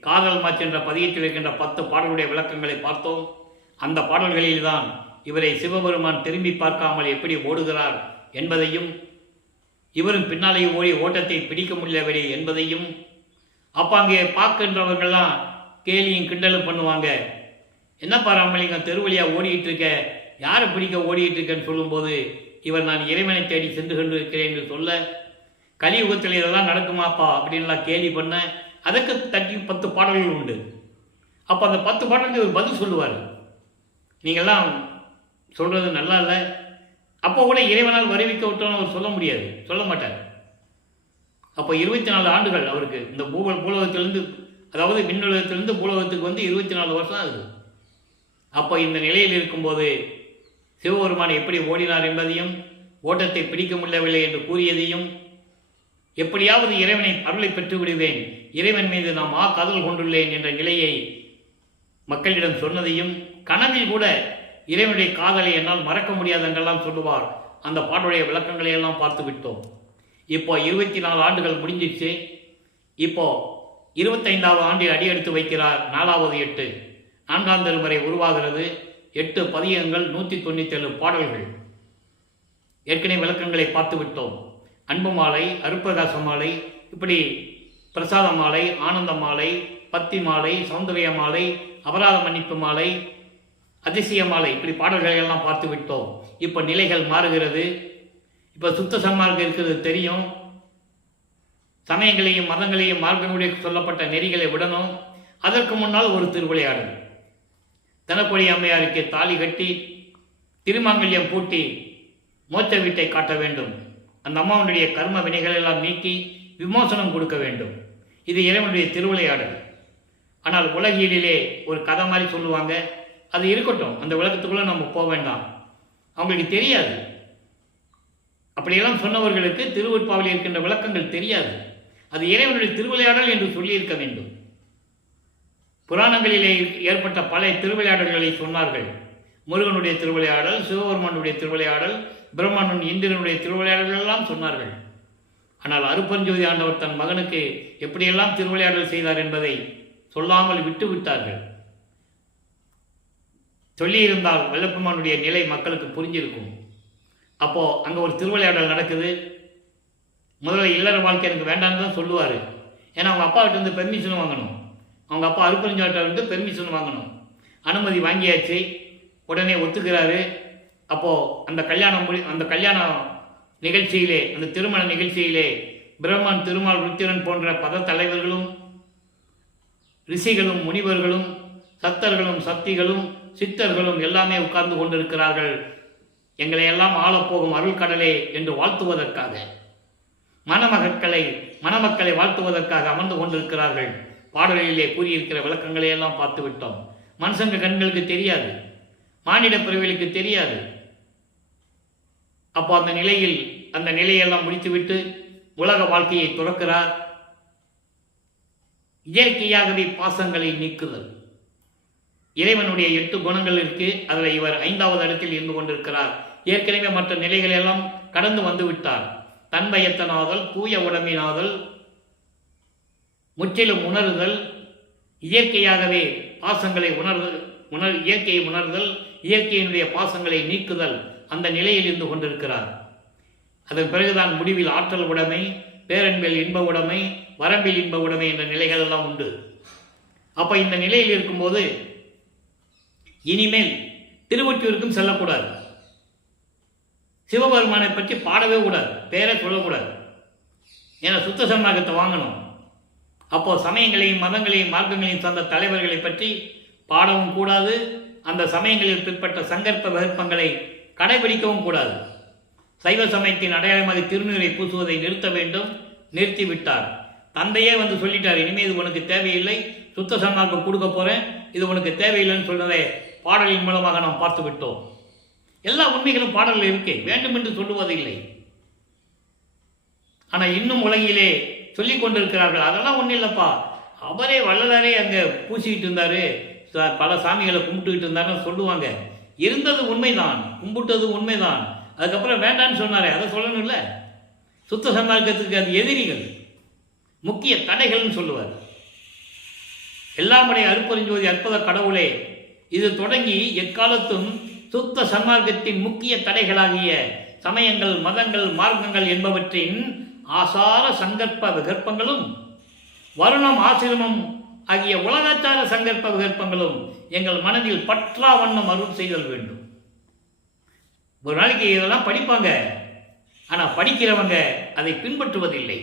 காதல் மாற்று என்ற பதிகத்தில் இருக்கின்ற 10 பாடலுடைய விளக்கங்களை பார்த்தோம். அந்த பாடல்களில்தான் இவரை சிவபெருமான் திரும்பி பார்க்காமல் எப்படி ஓடுகிறார் என்பதையும், இவரும் பின்னாலே ஓடி ஓட்டத்தை பிடிக்க முடியவில்லை என்பதையும், அப்போ அங்கே பார்க்கின்றவர்கள்லாம் கேலியும் கிண்டலும் பண்ணுவாங்க. என்ன பாராமலிங்கம் தெருவழியாக ஓடிக்கிட்டு இருக்க, யாரை பிடிக்க ஓடிக்கிட்டு இருக்கேன்னு சொல்லும்போது, இவர் நான் இறைவனை தேடி சென்று கொண்டு இருக்கிறேன் என்று சொல்ல, கலியுகத்தில் இதெல்லாம் நடக்குமாப்பா அப்படின்லாம் கேலி பண்ண, அதுக்கு தட்டி 10 பாடல்கள் உண்டு. அப்போ அந்த 10 பாடலுக்கு இவர் பதில் சொல்லுவார். நீங்கள்லாம் சொல்கிறது நல்லா இல்லை, அப்போ கூட இறைவனால் வருவிக்க விட்டோன்னு அவர் சொல்ல முடியாது, சொல்ல மாட்டார். அப்போ 24 ஆண்டுகள் அவருக்கு இந்த பூலோகத்திலிருந்து, அதாவது விண்ணுலகத்திலிருந்து பூலோகத்துக்கு வந்து 24 வருஷம் ஆகுது. அப்போ இந்த நிலையில் இருக்கும்போது சிவபெருமான் எப்படி ஓடினார் என்பதையும், ஓட்டத்தை பிடிக்க முடியவில்லை என்று கூறியதையும், எப்படியாவது இறைவனை அருளை பெற்று விடுவேன், இறைவன் மீது நான் காதல் கொண்டுள்ளேன் என்ற நிலையை மக்களிடம் சொன்னதையும், கனவில் கூட இறைவனுடைய காதலை என்னால் மறக்க முடியாது என்றெல்லாம் சொல்லுவார். அந்த பாட்டுடைய விளக்கங்களை எல்லாம் பார்த்து விட்டோம். இப்போ 24 ஆண்டுகள் முடிஞ்சிச்சு. இப்போ 25வது ஆண்டில் அடியெடுத்து வைக்கிறார். 4வது 8 4ஆம் திருமுறை உருவாகிறது. 8 பதிகங்கள், 197 பாடல்கள். ஏற்கனவே விளக்கங்களை பார்த்து விட்டோம். அன்பு மாலை, அருப்பிரகாச மாலை, இப்படி பிரசாத மாலை, ஆனந்த மாலை, பத்தி மாலை, சௌந்தரிய மாலை, அபராத மன்னிப்பு மாலை, அதிசய மாலை, இப்படி பாடல்களை எல்லாம் பார்த்து விட்டோம். இப்போ நிலைகள் மாறுகிறது. இப்போ சுத்த சன்மார்க்கம் இருக்கிறது தெரியும். சமயங்களையும் மதங்களையும் மார்க்கங்களுடைய சொல்லப்பட்ட நெறிகளை விடணும். அதற்கு முன்னால் ஒரு திருவிளையாடல். தனக்கொடி அம்மையாருக்கு தாலி கட்டி திருமாங்கல்யம் பூட்டி மோட்ச வீட்டை காட்ட வேண்டும். அந்த அம்மாவுடைய கர்ம வினைகள் எல்லாம் நீக்கி விமோசனம் கொடுக்க வேண்டும். இது இறைவனுடைய திருவிளையாடல். ஆனால் உலகியலிலே ஒரு கதை மாதிரி சொல்லுவாங்க. அது இருக்கட்டும், அந்த விளக்கத்துக்குள்ளே நம்ம போக வேண்டாம், அவங்களுக்கு தெரியாது. அப்படியெல்லாம் சொன்னவர்களுக்கு திருவருட்பாவில் இருக்கின்ற விளக்கங்கள் தெரியாது. அது இறைவனுடைய திருவிளையாடல் என்று சொல்லியிருக்க வேண்டும். புராணங்களிலே ஏற்பட்ட பல திருவிளையாடல்களை சொன்னார்கள். முருகனுடைய திருவிளையாடல், சிவபெருமானுடைய திருவிளையாடல், பிரம்மன் இந்திரனுடைய திருவிளையாடல்கள் எல்லாம் சொன்னார்கள். ஆனால் அருப்பஞ்சோதி ஆண்டவர் தன் மகனுக்கு எப்படியெல்லாம் திருவிளையாடல் செய்தார் என்பதை சொல்லாமல் விட்டு விட்டார்கள். சொல்லியிருந்தால் வல்லப்பெருமானுடைய நிலை மக்களுக்கு புரிஞ்சிருக்கும். அப்போ அங்கே ஒரு திருவிளையாடல் நடக்குது. முதல்ல இல்லற வாழ்க்கை எனக்கு வேண்டாம்னு தான் சொல்லுவார். ஏன்னா அவங்க அப்பா கிட்ட இருந்து பெர்மிஷன் வாங்கணும். அவங்க அப்பா அருப்பஞ்சோட்ட வந்து பெர்மிஷன் வாங்கணும். அனுமதி வாங்கியாச்சு, உடனே ஒத்துக்கிறாரு. அப்போது அந்த கல்யாண நிகழ்ச்சியிலே, அந்த திருமண நிகழ்ச்சியிலே பிரம்மன், திருமால், ருத்திரன் போன்ற பத தலைவர்களும், ரிஷிகளும், முனிவர்களும், சத்தர்களும், சக்திகளும், சித்தர்களும் எல்லாமே உட்கார்ந்து கொண்டிருக்கிறார்கள். எங்களை எல்லாம் ஆளப்போகும் அருள் கடலே என்று வாழ்த்துவதற்காக, மணமக்களை வாழ்த்துவதற்காக அமர்ந்து கொண்டிருக்கிறார்கள். பாடலிலே கூறியிருக்கிற விளக்கங்களை எல்லாம் பார்த்து விட்டோம். மனுஷங்க கண்களுக்கு தெரியாது, மானிட பிறவிகளுக்கு தெரியாது. அப்போ அந்த நிலையெல்லாம் முடித்துவிட்டு உலக வாழ்க்கையை துறக்கிறார். இயற்கையாகவே பாசங்களை நீக்குதல். இறைவனுடைய 8 குணங்கள் இருக்கு. அதில் இவர் 5வது இடத்தில் இருந்து கொண்டிருக்கிறார். ஏற்கனவே மற்ற நிலைகளெல்லாம் கடந்து வந்து விட்டார். தன்மயத்தனாதல், தூய உடம்பினாதல், முற்றிலும் உணர்தல், இயற்கையாகவே பாசங்களை இயற்கையை உணர்தல், இயற்கையினுடைய பாசங்களை நீக்குதல், அந்த நிலையில் இருந்து கொண்டிருக்கிறார். அதன் பிறகுதான் முடிவில் ஆற்றல் உடைமை, பேரன்பில் இன்ப உடைமை, வரம்பில் இன்ப உடைமை என்ற நிலைகள் எல்லாம் உண்டு. அப்போ இந்த நிலையில் இருக்கும்போது இனிமேல் திருவொற்றியூருக்கும் செல்லக்கூடாது. சிவபெருமானை பற்றி பாடவே கூடாது, பேரை சொல்லக்கூடாது. ஏன்னா சுத்த சன்மார்க்கத்தை வாங்கணும். அப்போ சமயங்களையும் மதங்களையும் மார்க்கங்களையும் சார்ந்த தலைவர்களை பற்றி பாடவும் கூடாது. அந்த சமயங்களில் பிற்பட்ட சங்கற்ப விருப்பங்களை கடைபிடிக்கவும் கூடாது. சைவ சமயத்தின் அடையாளமாக திருநீரை பூசுவதை நிறுத்த வேண்டும். நிறுத்திவிட்டார். தந்தையே வந்து சொல்லிட்டார், இனிமேல் இது உனக்கு தேவையில்லை, சுத்த சன்மார்க்கம் கொடுக்க போறேன், இது உனக்கு தேவையில்லைன்னு சொல்றதை பாடலின் மூலமாக நாம் பார்த்து விட்டோம். எல்லா உண்மைகளும் பாடலில் இருக்கு, வேண்டும் என்று சொல்லுவதில்லை. ஆனால் இன்னும் உலகிலே சொல்லிக் கொண்டிருக்கிறார்கள், அதெல்லாம் ஒன்றும் இல்லைப்பா, அவரே வள்ளலாரே அங்கே பூசிக்கிட்டு இருந்தார், பல சாமிகளை கும்பிட்டுக்கிட்டு இருந்தாருன்னு சொல்லுவாங்க. இருந்தது உண்மைதான், கும்பிட்டது உண்மைதான். அதுக்கப்புறம் வேண்டான்னு சொன்னாரே, அதை சொல்லணும்ல. சுத்த சன்மார்க்கத்துக்கு அது எதிரிகள், முக்கிய தடைகள்னு சொல்லுவார். எல்லாமுடைய அருப்பெருஞ்சோதி அற்புத கடவுளே, இது தொடங்கி எக்காலத்தும் சுத்த சன்மார்க்கத்தின் முக்கிய தடைகளாகிய சமயங்கள், மதங்கள், மார்க்கங்கள் என்பவற்றின் ஆசார சங்கற்ப விகற்பங்களும் வருணம், ஆசிரமம் ஆகிய உலகாச்சார சங்கற்ப விகற்பங்களும் எங்கள் மனதில் பற்றா வண்ணம் அருள் செய்தல் வேண்டும். ஒரு நாளைக்கு இதெல்லாம் படிப்பாங்க, ஆனால் படிக்கிறவங்க அதை பின்பற்றுவதில்லை.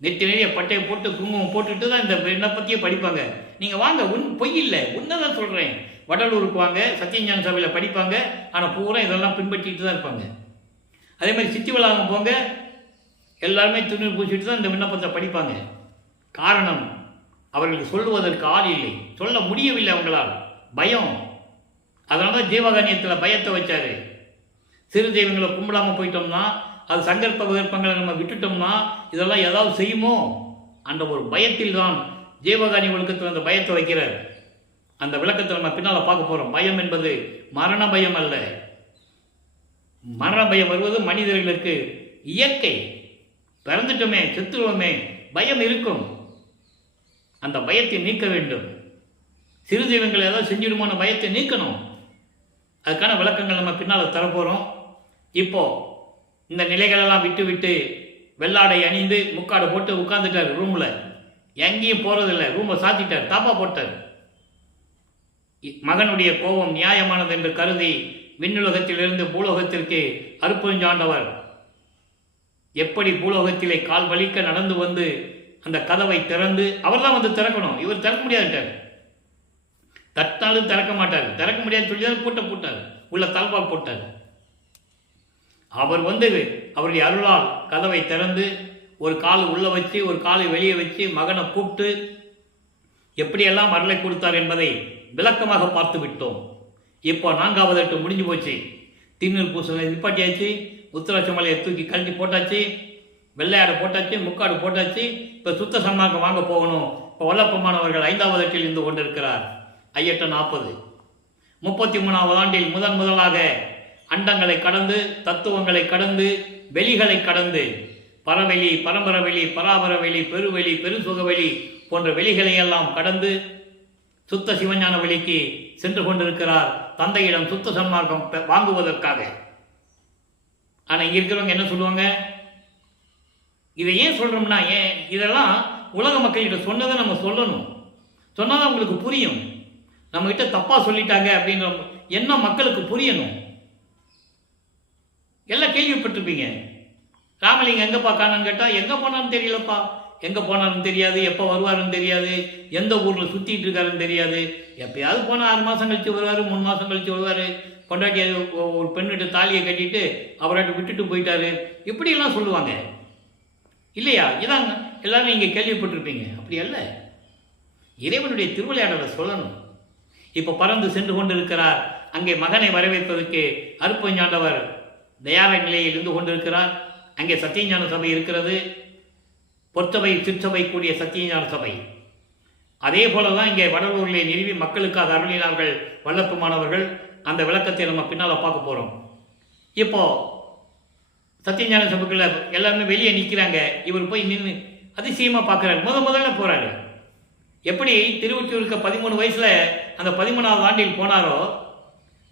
நெத்தி நிறைய பட்டையை போட்டு குங்குமம் போட்டுட்டு தான் இந்த விண்ணப்பத்தையே படிப்பாங்க. நீங்கள் வாங்க, பொய் இல்லை, உண்மைதான் சொல்கிறேன். வடலூருக்கு வாங்க, சத்தியஞான சபையில் படிப்பாங்க, ஆனால் பூரா இதெல்லாம் பின்பற்றிட்டு தான் இருப்பாங்க. அதே மாதிரி சித்தி வளாகம் போங்க, எல்லாருமே துணி பூசிட்டு தான் இந்த விண்ணப்பத்தை படிப்பாங்க. காரணம், அவர்களுக்கு சொல்லுவதற்கு ஆள் இல்லை, சொல்ல முடியவில்லை அவங்களால், பயம். அதனால தான் ஜீவகானியத்தில் பயத்தை வச்சாரு. சிறு தெய்வங்களை கும்பிடாமல் போயிட்டோம்னா, அது சங்கற்ப விகற்பங்களை நம்ம விட்டுட்டோம்னா இதெல்லாம் ஏதாவது செய்யுமோ அந்த ஒரு பயத்தில் தான் ஜீவகானி ஒழுக்கத்தில் அந்த பயத்தை வைக்கிறார். அந்த விளக்கத்தை நம்ம பின்னால் பார்க்க போகிறோம். பயம் என்பது மரண பயம் அல்ல. மரண பயம் வருவது மனிதர்களுக்கு இயற்கை. பிறந்துட்டோமே, செத்துருவோமே, பயம் இருக்கும். அந்த பயத்தை நீக்க வேண்டும். சிறு தெய்வங்கள் ஏதாவது செஞ்சிடுமோன பயத்தை நீக்கணும். அதுக்கான விளக்கங்கள் நம்ம பின்னால் தரப்போகிறோம். இப்போ இந்த நிலைகளெல்லாம் விட்டு விட்டு வெள்ளாடை அணிந்து முக்காடு போட்டு உட்கார்ந்துட்டார் ரூமில். எங்கேயும் போகிறதில்லை, ரூமை சாத்திட்டார், தாப்பா போட்டார். மகனுடைய கோபம் நியாயமானது என்று கருதி விண்ணுலகத்திலிருந்து பூலோகத்திற்கு அருப்பெருஞ்சாண்டவர் எப்படி பூலோகத்திலே கால் வலிக்க நடந்து வந்து அந்த கதவை திறந்து, அவர் தான் வந்து திறக்கணும், இவர் திறக்க முடியாதுட்டார். தட்டாலும் திறக்க மாட்டார், திறக்க முடியாது சொல்லி தான் பூட்டை போட்டார், உள்ள தாழ்பால் போட்டார். அவர் வந்து அவருடைய அருளால் கதவை திறந்து ஒரு கால் உள்ள வச்சு ஒரு காலை வெளியே வச்சு மகனை கூப்பிட்டு எப்படியெல்லாம் அருளை கொடுத்தார் என்பதை விளக்கமாக பார்த்து விட்டோம். இப்போ 4வது எட்டு முடிஞ்சு போச்சு. திண்ணூர் பூசலை நிப்பாட்டியாச்சு, உத்தராட்ச மலையை தூக்கி கழட்டி போட்டாச்சு, வெள்ளையாடை போட்டாச்சு, முக்காடு போட்டாச்சு. இப்போ சுத்த சன்மார்க்கம் வாங்க போகணும். இப்போ வல்லப்பமானவர்கள் 5வது எட்டில் இருந்து கொண்டிருக்கிறார். ஐயட்ட 40 33வது ஆண்டில் முதலாக அண்டங்களை கடந்து, தத்துவங்களை கடந்து, வெளிகளை கடந்து, பரவெளி, பரம்பரவெளி, பராபரவெளி, பெருவெளி, பெருசுகவெளி போன்ற வெளிகளை எல்லாம் கடந்து சுத்த சிவஞான வெளிக்கு சென்று கொண்டிருக்கிறார், தந்தையிடம் சுத்த சன்மார்க்கம் வாங்குவதற்காக. ஆனால் இங்கே இருக்கிறவங்க என்ன சொல்லுவாங்க? இதை ஏன் சொல்கிறோம்னா, இதெல்லாம் உலக மக்கள்கிட்ட சொன்னதை நம்ம சொல்லணும், சொன்னால் உங்களுக்கு புரியும். நம்மகிட்ட தப்பாக சொல்லிட்டாங்க அப்படின்ற என்ன மக்களுக்கு புரியணும். எல்லாம் கேள்விப்பட்டிருப்பீங்க. ராமலிங்கம் எங்கேப்பா காணன்னு கேட்டால் எங்கே போனான்னு தெரியலப்பா, எங்கே போனாருன்னு தெரியாது, எப்போ வருவாருன்னு தெரியாது, எந்த ஊரில் சுற்றிட்டு இருக்காருன்னு தெரியாது. எப்பயாவது போனால் 6 மாதம் கழித்து வருவார், 3 மாதம் கழித்து வருவார். கொண்டாட்டி ஒரு பெண்ணிட்டு தாலியை கட்டிட்டு அவராட்டு விட்டுட்டு போயிட்டாரு, இப்படியெல்லாம் சொல்லுவாங்க இல்லையா? இதாங்க எல்லாரும் இங்கே கேள்விப்பட்டிருப்பீங்க. அப்படி அல்ல, இறைவனுடைய திருவிளையாடலை சொல்லணும். இப்போ பறந்து சென்று கொண்டு இருக்கிறார். அங்கே மகனை வரவேற்பதற்கு அருப்பெருஞ்சாண்டவர் தயார நிலையில் இருந்து கொண்டிருக்கிறார். அங்கே சத்தியஞான சபை இருக்கிறது, பொற்சபை, சிற்சபை கூடிய சத்தியஞான சபை. அதே போல தான் இங்கே வடலூரிலே நிறுவி மக்களுக்காக அருளினார்கள் வல்லப்பமானவர்கள். அந்த விளக்கத்தை நம்ம பின்னால் பார்க்க போகிறோம். இப்போ சத்தியஞான சபைக்குள்ள எல்லாருமே வெளியே நிற்கிறாங்க. இவர் போய் நின்று அதிசயமாக பார்க்குறாரு. முதல்ல போகிறாரு. எப்படி திருவொற்றியூருக்கு 13 வயசில் அந்த 13வது ஆண்டில் போனாரோ,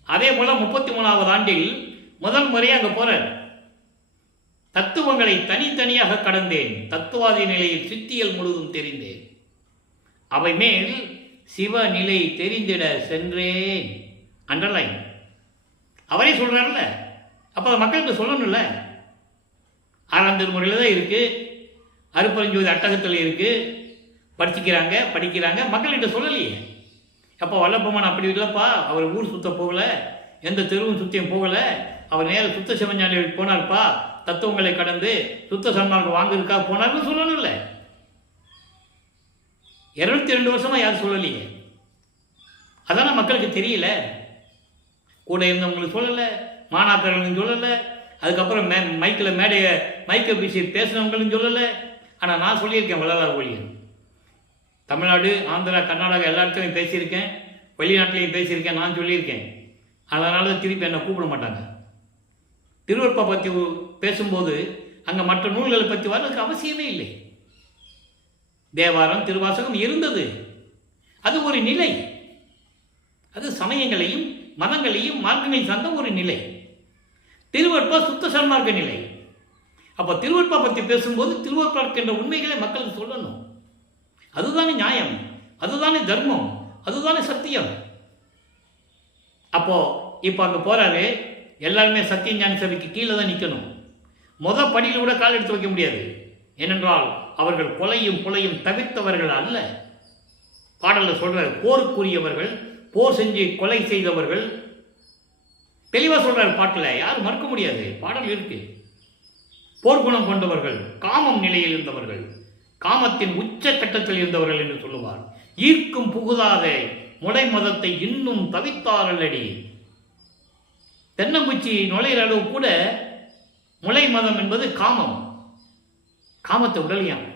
அதே போல் 33வது ஆண்டில் முதல் முறையாக அங்கே போகிறார். தத்துவங்களை தனித்தனியாக கடந்தேன், தத்துவாதி நிலையில் சித்தியல் முழுதும் தெரிந்தேன், அவை மேல் சிவநிலை தெரிந்திட சென்றேன். அண்டர்லைன். அவரே சொல்கிறார்ல, அப்போ மக்களுக்கு சொல்லணும்ல. 6ஆம் திருமுறையில் தான் இருக்குது, அருப்பெருஞ்சோதி அட்டகத்தில் இருக்குது, படிக்கிறாங்க, மக்கள்கிட்ட சொல்லலையே. அப்போ வல்லப்பமான் அப்படி இல்லைப்பா, அவர் ஊர் சுத்த போகலை, எந்த தெருவும் சுத்தியம் போகலை, அவர் நேர சுத்த சிவஞானி போனார்ப்பா, தத்துவங்களை கடந்து சுத்த சன்மார்க்கம் வாங்குறதுக்காக போனார்னு சொல்லணும். இல்லை, 202 வருஷமா யாரும் சொல்லலையே. அதான மக்களுக்கு தெரியல. கூட இருந்தவங்களுக்கு சொல்லலை, மாணாக்கர்களும் சொல்லலை, அதுக்கப்புறம் மைக்கை பேசி பேசினவங்களும் சொல்லலை. ஆனால் நான் சொல்லியிருக்கேன், வள்ளலார் ஒழியன் தமிழ்நாடு, ஆந்திரா, கர்நாடகா எல்லா இடத்துலையும் பேசியிருக்கேன், வெளிநாட்டிலையும் பேசியிருக்கேன், நான் சொல்லியிருக்கேன். அதனால திருப்பி என்னை கூப்பிட மாட்டாங்க. திருவருட்பா பற்றி பேசும்போது அங்கே மற்ற நூல்களை பற்றி வர்றதுக்கு அவசியமே இல்லை. தேவாரம், திருவாசகம் இருந்தது, அது ஒரு நிலை. அது சமயங்களையும் மதங்களையும் மார்க்கங்களையும் சார்ந்த ஒரு நிலை. திருவருட்பா சுத்த சன்மார்க்க நிலை. அப்போ திருவருட்பா பற்றி பேசும்போது திருவருட்பா என்ற உண்மைகளை மக்களுக்கு சொல்லணும். அதுதானே நியாயம், அதுதானே தர்மம், அதுதானே சத்தியம். அப்போ இப்போ அங்கே போறாரு, எல்லாருமே சத்திய ஞான சபைக்கு கீழே தான் நிற்கணும். படியில் கூட கால் எடுத்து வைக்க முடியாது. ஏனென்றால் அவர்கள் கொலையும் புலையும் தவிர்த்தவர்கள் அல்ல. பாடலில் சொல்றார், போருக்குரியவர்கள், போர் செஞ்சு கொலை செய்தவர்கள். தெளிவாக சொல்றார் பாட்டில், யாரும் மறுக்க முடியாது, பாடல் இருக்கு. போர்க்குணம் கொண்டவர்கள், காமம் நிலையில் இருந்தவர்கள், காமத்தின் உச்ச கட்டத்தில் இருந்தவர்கள் என்று சொல்லுவார். ஈர்க்கும் புகுதாத முளை மதத்தை இன்னும் தவித்தாரல்லடி. தென்னங்குச்சி நுழையிற அளவு கூட முளை மதம் என்பது காமம், காமத்தை உடலியாம்.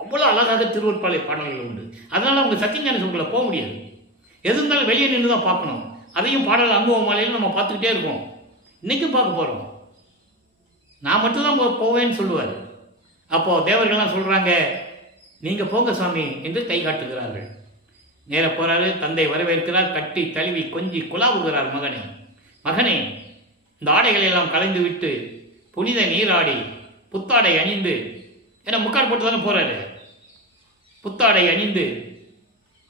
அவ்வளோ அழகாக திருவருட்பாலை பாடல்கள் உண்டு. அதனால அவங்க சத்தியஞான சபைக்குள்ள போக முடியாது. எது இருந்தாலும் வெளியே நின்று தான் பார்க்கணும். அதையும் பாடல் அனுபவ மாலையில் நம்ம பார்த்துக்கிட்டே இருக்கோம். இன்னைக்கும் பார்க்க போகிறோம். நான் மட்டும்தான் போவேன்னு சொல்லுவார். அப்போ தேவர்கள்லாம் சொல்கிறாங்க, நீங்கள் போங்க சாமி என்று கை காட்டுகிறார்கள். நேர போகிறாரு, தந்தை வரவேற்கிறார், கட்டி தழுவி கொஞ்சி குலாவுகிறார். மகனே, இந்த ஆடைகளை எல்லாம் கலைந்து விட்டு புனித நீராடி புத்தாடை அணிந்து, ஏன்னா முக்காடு போட்டு தானே போறாரு, புத்தாடை அணிந்து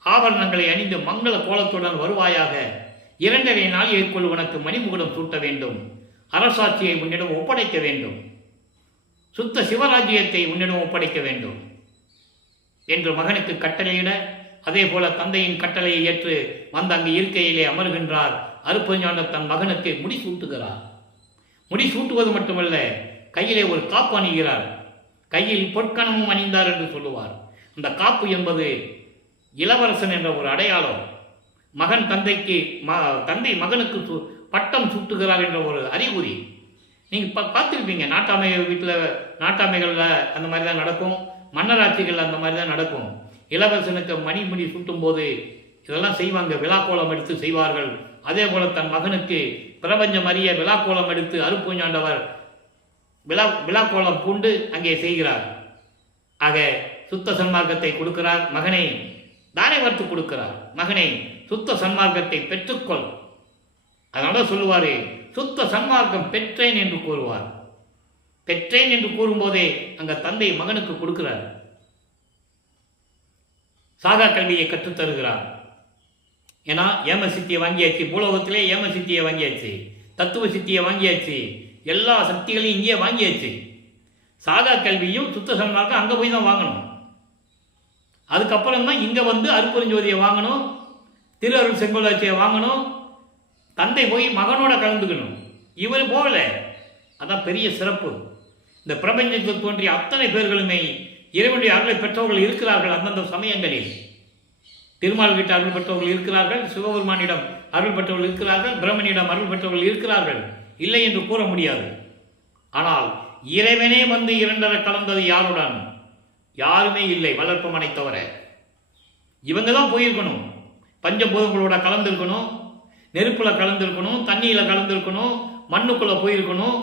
ஆபரணங்களை அணிந்து மங்கள கோலத்துடன் வருவாயாக. 2.5 நாளிகைக்குள் உனக்கு மணிமுகுடம் சூட்ட வேண்டும். அரசாட்சியை உன்னிடம் ஒப்படைக்க வேண்டும். சுத்த சிவராஜ்யத்தை உன்னிடம் ஒப்படைக்க வேண்டும் என்று மகனுக்கு கட்டளையிட, அதே போல தந்தையின் கட்டளையை ஏற்று வந்து அங்கு இருக்கையிலே அமர்கின்றார். அருப்பஞான தன் மகனுக்கு முடி சூட்டுகிறார். முடி சூட்டுவது மட்டுமல்ல, கையிலே ஒரு காப்பு அணிகிறார். கையில் பொற்கணமும் அணிந்தார் என்று சொல்லுவார். அந்த காப்பு என்பது இளவரசன் என்ற ஒரு அடையாளம். மகன் தந்தை மகனுக்கு பட்டம் சூட்டுகிறார் என்ற ஒரு அறிகுறி. நீங்கள் பார்த்துருப்பீங்க, நாட்டாமை வீட்டில், நாட்டாமைகளில் அந்த மாதிரி தான் நடக்கும், மன்னராட்சிகள் அந்த மாதிரி தான் நடக்கும். இளவரசனுக்கு மணிமுடி சூட்டும் போது இதெல்லாம் செய்வாங்க, விழாக்கோலம் எடுத்து செய்வார்கள். அதே போல தன் மகனுக்கு பிரபஞ்சம் அறிய விழாக்கோலம் எடுத்து அருப்புஞாண்டவர் விழாக்கோலம் பூண்டு அங்கே செய்கிறார். ஆக சுத்த சன்மார்க்கத்தை கொடுக்கிறார். மகனை தாரை வார்த்து கொடுக்கிறார். மகனை சுத்த சன்மார்க்கத்தை பெற்றுக்கொள். அதனால சொல்லுவாரு, சுத்த சன்மார்க்கம் பெற்றேன் என்று கூறுவார். பெற்றேன் என்று கூறும்போதே அங்க தந்தை மகனுக்கு கொடுக்கிறார். சாகா கல்வியை கற்றுத்தருகிறார். ஏன்னா ஏம சித்தியை வாங்கியாச்சு, பூலோகத்திலே ஏம சித்தியை வாங்கியாச்சு, தத்துவ சித்தியை வாங்கியாச்சு, எல்லா சக்திகளையும் இங்கேயே வாங்கியாச்சு. சாகா கல்வியும் சுத்த சன்மார்க்கம் அங்கே போய் தான் வாங்கணும். அதுக்கப்புறம் தான் இங்கே வந்து அருப்பெருஞ்சோதியை வாங்கணும், திரு அருள் செங்கோலாட்சியை வாங்கணும். தந்தை போய் மகனோட கலந்துக்கணும். இவர் போகல. அதான் பெரிய சிறப்பு. இந்த பிரபஞ்சத்தில் தோன்றிய அத்தனை பேர்களுமே இறைவனுடைய அருளை பெற்றவர்கள் இருக்கிறார்கள். அந்தந்த சமயங்களில் திருமால் வீட்டு அருள் பெற்றவர்கள் இருக்கிறார்கள், சிவபெருமானிடம் அருள் பெற்றவர்கள் இருக்கிறார்கள், பிரம்மனிடம் அருள் பெற்றவர்கள் இருக்கிறார்கள். இல்லை என்று கூற முடியாது. ஆனால் இறைவனே வந்து 2 கலந்தது யாருடன்? யாருமே இல்லை, வளர்ப்பமனை தவிர. இவங்க தான் போயிருக்கணும். பஞ்சபூதங்களோட கலந்துருக்கணும், நெருப்புல கலந்துருக்கணும், தண்ணியில கலந்துருக்கணும், மண்ணுக்குள்ள போயிருக்கணும்.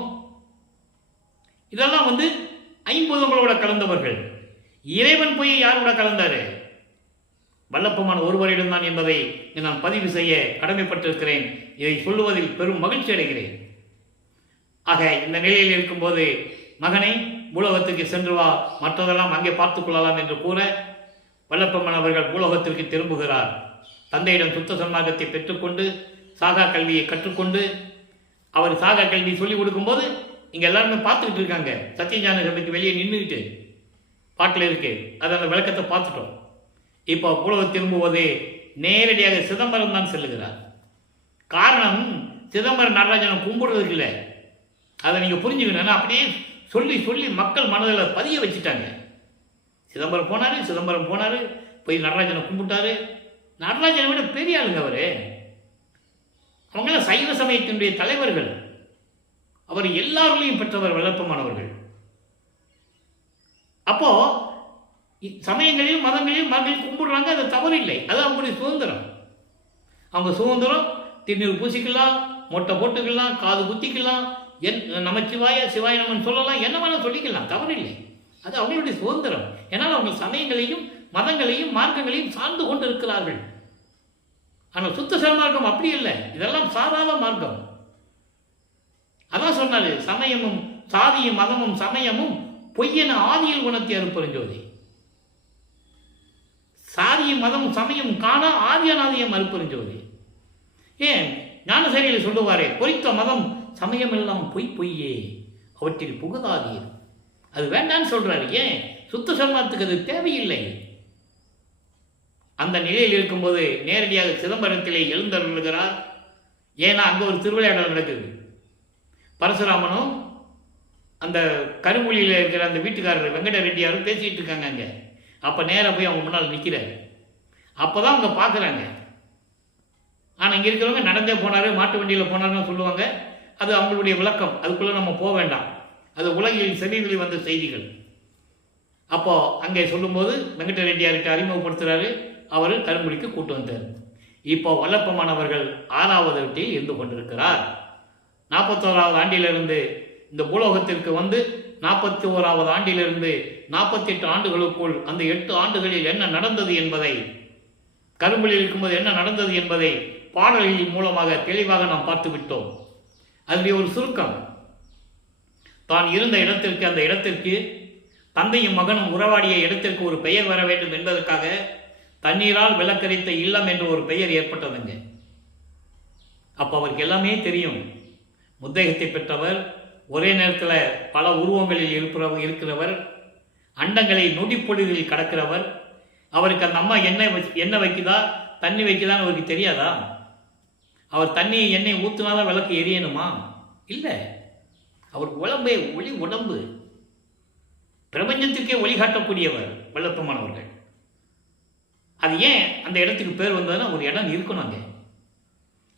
இதெல்லாம் வந்து 5 பூதங்களோட கலந்தவர்கள். இறைவன் போய் யாரோட கலந்தாரு? வல்லப்பமான ஒருவரிடம் தான் என்பதை நான் பதிவு செய்ய கடமைப்பட்டிருக்கிறேன். இதை சொல்லுவதில் பெரும் மகிழ்ச்சி அடைகிறேன். ஆக இந்த நிலையில் இருக்கும்போது மகனை பூலோகத்துக்கு சென்று வா, மற்றதெல்லாம் அங்கே பார்த்துக் கொள்ளலாம் என்று கூற வல்லப்பம்மன் அவர்கள் பூலோகத்திற்கு திரும்புகிறார். தந்தையிடம் சுத்த சன்மார்க்கத்தை பெற்றுக்கொண்டு சாகா கல்வியை கற்றுக்கொண்டு அவர் சாகா கல்வி சொல்லிக் கொடுக்கும்போது இங்கே எல்லாருமே பார்த்துக்கிட்டு இருக்காங்க. சத்தியஞான சபைக்கு வெளியே நின்றுக்கிட்டு பாட்டில் இருக்கு. அது அந்த விளக்கத்தை பார்த்துட்டோம். இப்போ பூலோகம் திரும்புவது நேரடியாக சிதம்பரம் தான் செல்லுகிறார். காரணம், சிதம்பரம் நடராஜனை கும்பிடுறதுக்கு இல்லை. அதை நீங்கள் புரிஞ்சுக்கணும். அப்படியே சொல்லி சொல்லி மக்கள் மனதில் பதிய வச்சுட்டாங்க. சிதம்பரம் போனார், போய் நடராஜனை கும்பிட்டாரு. நடராஜனை விட பெரிய ஆளுங்க அவர். அவங்களாம் சைவ சமயத்தினுடைய தலைவர்கள். அவர் எல்லாருலையும் பெற்றவர் வல்லப்பமானவர்கள். அப்போ சமயங்களையும் மதங்களையும் மக்கள் கும்பிடுறாங்க, அது தவறு இல்லை, அது அவங்களுடைய சுதந்திரம். அவங்க சுதந்திரம். திருநீர் பூசிக்கலாம், மொட்டை போட்டுக்கலாம், காது குத்திக்கலாம், நமச்சிவாய சிவாய நமன் சொல்லலாம், என்ன வேணாலும் சொல்லிக்கலாம், தவறு இல்லை, அது அவங்களுடைய சுதந்திரம். ஏன்னால் அவங்க சமயங்களையும் மதங்களையும் மார்க்கங்களையும் சார்ந்து கொண்டு இருக்கிறார்கள். ஆனால் சுத்த சன்மார்க்கம் அப்படி இல்லை, இதெல்லாம் சாதாரண மார்க்கம். அதான் சொன்னாரு, சமயமும் சாதியும் மதமும் சமயமும் பொய்யென ஆதியில் குணத்தை அறுப்பெருஞ்சோதி. சாதியும் மதமும் சமயம் காண ஆதியநாதியம் அறுப்பெருஞ்சோதி. ஏன் ஞானசேரியில் சொல்லுவாரே, பொய்த்த மதம் சமயம் எல்லாம் பொய்யே அவற்றில் புகுதாதீர். அது வேண்டான்னு சொல்றாரு. ஏன்? சுத்த சன்மார்க்கத்துக்கு அது தேவையில்லை. அந்த நிலையில் இருக்கும்போது நேரடியாக சிதம்பரத்திலே எழுந்தருளுகிறார். ஏன்னா அங்கே ஒரு திருவிளையாடல் நடக்குது. பரசுராமனும் அந்த கருமொழியில் இருக்கிற அந்த வீட்டுக்காரர் வெங்கட ரெட்டியாரும் பேசிகிட்டு இருக்காங்க அங்கே. அப்போ நேராக போய் அவங்க முன்னால் நிற்கிறார். அப்போ தான் அவங்க பார்க்குறாங்க. ஆனால் இங்கே இருக்கிறவங்க நடந்தே போனார், மாட்டு வண்டியில் போனார்னு சொல்லுவாங்க. அது அவங்களுடைய விளக்கம், அதுக்குள்ளே நம்ம போக வேண்டாம். அது உலகில் செவிகளில் வந்த செய்திகள். அப்போது அங்கே சொல்லும்போது வெங்கட ரெட்டியார்கிட்ட அறிமுகப்படுத்துகிறாரு. அவர் கருங்குடிக்கு கூட்டு வந்தார். இப்போ வல்லப்பமானவர்கள் 6வது வீட்டில் இருந்து கொண்டிருக்கிறார். 41வது ஆண்டிலிருந்து இந்த பூலோகத்திற்கு வந்து 41வது ஆண்டிலிருந்து 48 ஆண்டுகளுக்குள் அந்த 8 ஆண்டுகளில் என்ன நடந்தது என்பதை, கருங்குடியில் இருக்கும்போது என்ன நடந்தது என்பதை பாடல்களின் மூலமாக தெளிவாக நாம் பார்த்து விட்டோம். அதனுடைய ஒரு சுருக்கம், தான் இருந்த இடத்திற்கு, அந்த இடத்திற்கு தந்தையும் மகனும் உறவாடிய இடத்திற்கு ஒரு பெயர் வர வேண்டும் என்பதற்காக தண்ணீரால் விளக்கரித்த இல்லம் என்று ஒரு பெயர் ஏற்பட்டதுங்க. அப்போ அவருக்கு எல்லாமே தெரியும். முத்தேகத்தை பெற்றவர், ஒரே நேரத்தில் பல உருவங்களில் இருக்கிறவர், அண்டங்களை நொடிப்பொழுதில் கடக்கிறவர். அவருக்கு அந்த அம்மா எண்ணெய் வைக்குதா தண்ணி வைக்குதான்னு அவருக்கு தெரியாதா? அவர் தண்ணி எண்ணெய் ஊற்றுனாதான் விளக்கு எரியணுமா? இல்லை, அவர் உடம்பே ஒளி உடம்பு, பிரபஞ்சத்துக்கே ஒளிகாட்டக்கூடியவர் வல்லப்பமானவர்கள். அது ஏன் அந்த இடத்துக்கு பேர் வந்ததுன்னா, ஒரு இடம் இருக்கணும். அங்கே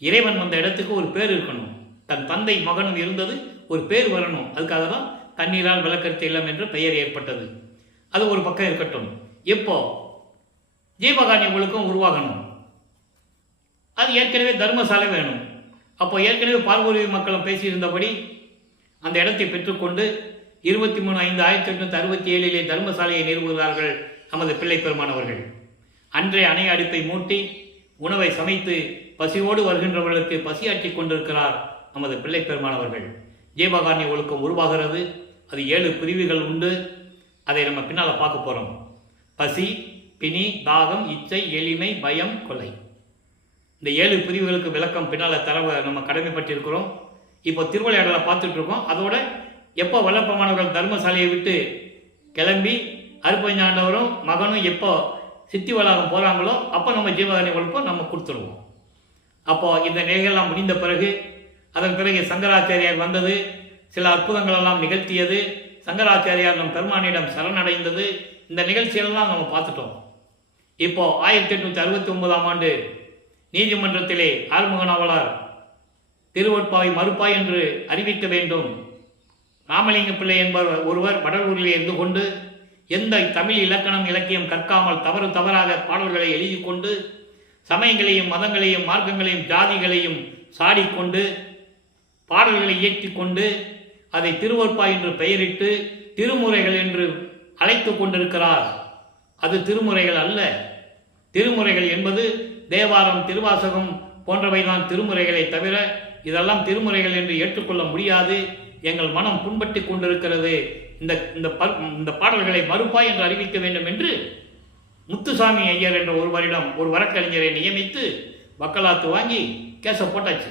இறைவன் வந்த இடத்துக்கு ஒரு பேர் இருக்கணும். தன் தந்தை மகனும் இருந்தது, ஒரு பேர் வரணும். அதுக்காக தான் தண்ணீரால் விளக்கரித்த இல்லம் என்ற பெயர் ஏற்பட்டது. அது ஒரு பக்கம் இருக்கட்டும். எப்போ ஜீவகாரியங்களுக்கும் உருவாகணும், அது ஏற்கனவே தர்மசாலை வேணும். அப்போ ஏற்கனவே பார்வூரி மக்களும் பேசியிருந்தபடி அந்த இடத்தை பெற்றுக்கொண்டு 23/5/1867 தர்மசாலையை நிறுவுகிறார்கள் நமது பிள்ளை பெருமானவர்கள். அன்றே அணை அடுப்பை மூட்டி உணவை சமைத்து பசியோடு வருகின்றவர்களுக்கு பசியாற்றி கொண்டிருக்கிறார் நமது பிள்ளை பெருமானவர்கள். ஜீவகாருண்ய ஒழுக்கம் உருவாகிறது. அது 7 பிரிவுகள் உண்டு. அதை நம்ம பின்னால் பார்க்க போகிறோம். பசி, பிணி, தாகம், இச்சை, எளிமை, பயம், கொலை. இந்த 7 பிரிவுகளுக்கு விளக்கம் பின்னால் தர நம்ம கடமைப்பட்டிருக்கிறோம். இப்போ திருவிளையாடலை பார்த்துட்டு இருக்கோம். அதோட எப்போ வல்லப்பமானவர்கள் தர்மசாலையை விட்டு கிளம்பி அருப்பஞ்சாண்டவரும் மகனும் எப்போ சித்தி வளாகம் போகிறாங்களோ அப்போ நம்ம ஜீவகாருண்ய ஒழுக்கம் நம்ம கொடுத்துருவோம். அப்போது இந்த நிலைகள்லாம் முடிந்த பிறகு, அதன் பிறகு சங்கராச்சாரியார் வந்தது, சில அற்புதங்கள் எல்லாம் நிகழ்த்தியது, சங்கராச்சாரியார் நம் பெருமானிடம் சரணடைந்தது. இந்த நிகழ்ச்சியெல்லாம் நம்ம பார்த்துட்டோம். இப்போ 1869ஆம் ஆண்டு நீதிமன்றத்திலே ஆறுமுகநாவலர் திருவொட்பாவை மறுப்பாய் என்று அறிவிக்க வேண்டும். ராமலிங்க பிள்ளை என்பவர் ஒருவர் வடலூரிலே இருந்து கொண்டு எந்த தமிழ் இலக்கணம் இலக்கியம் கற்காமல் தவறாக பாடல்களை எழுதி கொண்டு சமயங்களையும் மதங்களையும் மார்க்கங்களையும் ஜாதிகளையும் சாடிக்கொண்டு பாடல்களை இயற்றி கொண்டு அதை திருவொற்பாய் என்று பெயரிட்டு திருமுறைகள் என்று அழைத்து கொண்டிருக்கிறார். அது திருமுறைகள் அல்ல. திருமுறைகள் என்பது தேவாரம், திருவாசகம் போன்றவைதான் திருமுறைகளை தவிர இதெல்லாம் திருமுறைகள் என்று ஏற்றுக்கொள்ள முடியாது. எங்கள் மனம் புண்பட்டு கொண்டிருக்கிறது. இந்த பாடல்களை மறுப்பாய் என்று அறிவிக்க வேண்டும் என்று முத்துசாமி ஐயர் என்ற ஒருவரிடம் ஒரு வழக்கறிஞரை நியமித்து வக்கலாத்து வாங்கி கேஸ போட்டாச்சு.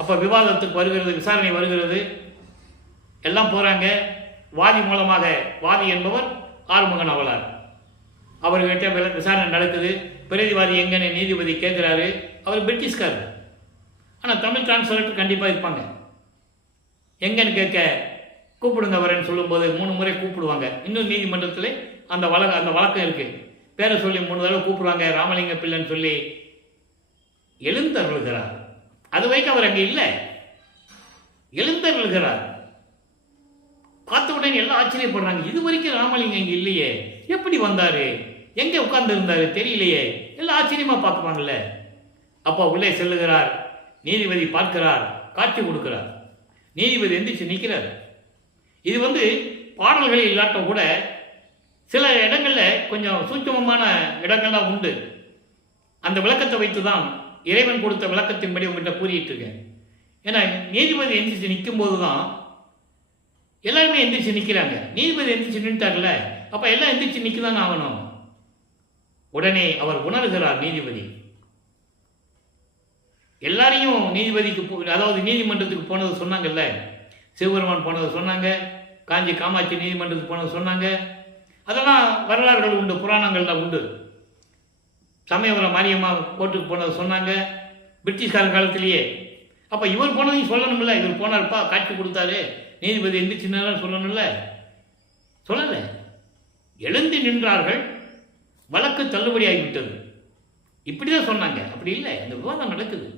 அப்போ விவாதத்துக்கு வருகிறது, விசாரணை வருகிறது, எல்லாம் போகிறாங்க. வாதி மூலமாக, வாதி என்பவர் ஆறுமுகநாவலர், அவர்கிட்ட விசாரணை நடக்குது. பிரதிவாதி எங்கன்னு நீதிபதி கேட்குறாரு. அவர் பிரிட்டிஷ்காரர், ஆனால் தமிழ் டிரான்ஸ்லேட்டர் கண்டிப்பாக இருப்பாங்க. எங்கன்னு கேட்க கூப்பிடுங்க வரேன்னு சொல்லும்போது 3 முறை கூப்பிடுவாங்க. இன்னும் நீதிமன்றத்தில் அந்த வழக்கம் இருக்குது. பேரை சொல்லி 3 தடவை கூப்பிடுவாங்க, ராமலிங்க பிள்ளைன்னு சொல்லி எழுந்தருள்கிறார். அது வரைக்கும் அவர் அங்கே இல்லை, எழுந்தருள்கிறார். பார்த்த உடனே எல்லாம் ஆச்சரியப்படுறாங்க, இது வரைக்கும் ராமலிங்கம் இங்கே இல்லையே, எப்படி வந்தாரு, எங்கே உட்கார்ந்து இருந்தாரு தெரியலையே, எல்லாம் ஆச்சரியமா பார்க்குவாங்கல்ல. அப்போ உள்ளே செல்லுகிறார், நீதிபதி பார்க்கிறார், காட்சி கொடுக்கிறார். நீதிபதி எந்திரிச்சு நிற்கிறார். இது பாடல்களில் இல்லாட்ட கூட சில இடங்களில் கொஞ்சம் சூட்சமமான இடங்கள்லாம் உண்டு. அந்த விளக்கத்தை வைத்து தான் இறைவன் கொடுத்த விளக்கத்தின்படி உங்கள்கிட்ட கூறிட்டு இருக்கேன். ஏன்னா நீதிபதி எந்திரிச்சு நிற்கும் போது தான் எல்லாருமே எந்திரிச்சு நிற்கிறாங்க. நீதிபதி எந்திரிச்சு நின்றுட்டார்ல, அப்போ எல்லாம் எந்திரிச்சு நிற்க தான் ஆகணும். உடனே அவர் உணர்கிறார். நீதிபதி எல்லாரையும் நீதிபதிக்கு அதாவது நீதிமன்றத்துக்கு போனது சொன்னாங்கல்ல, சிவபெருமான் போனது சொன்னாங்க, காஞ்சி காமாட்சி நீதிமன்றத்துக்கு போனது சொன்னாங்க. அதெல்லாம் வரலாறுகள் உண்டு, புராணங்கள்ல உண்டு. சமயபுரம் மாரியம்மா கோர்ட்டுக்கு போனது சொன்னாங்க பிரிட்டிஷ்கார காலத்திலேயே. அப்போ இவர் போனதையும் சொல்லணும்ல, இவர் போனார்ப்பா, காட்சி கொடுத்தாரு, நீதிபதி எந்திரிச்சுன்னா சொல்லணும்ல, சொல்லலை. எழுந்து நின்றார்கள், வழக்கு தள்ளுபடி ஆகிவிட்டது. இப்படிதான் சொன்னாங்க. அப்படி இல்லை, அந்த விவாதம் நடக்குது.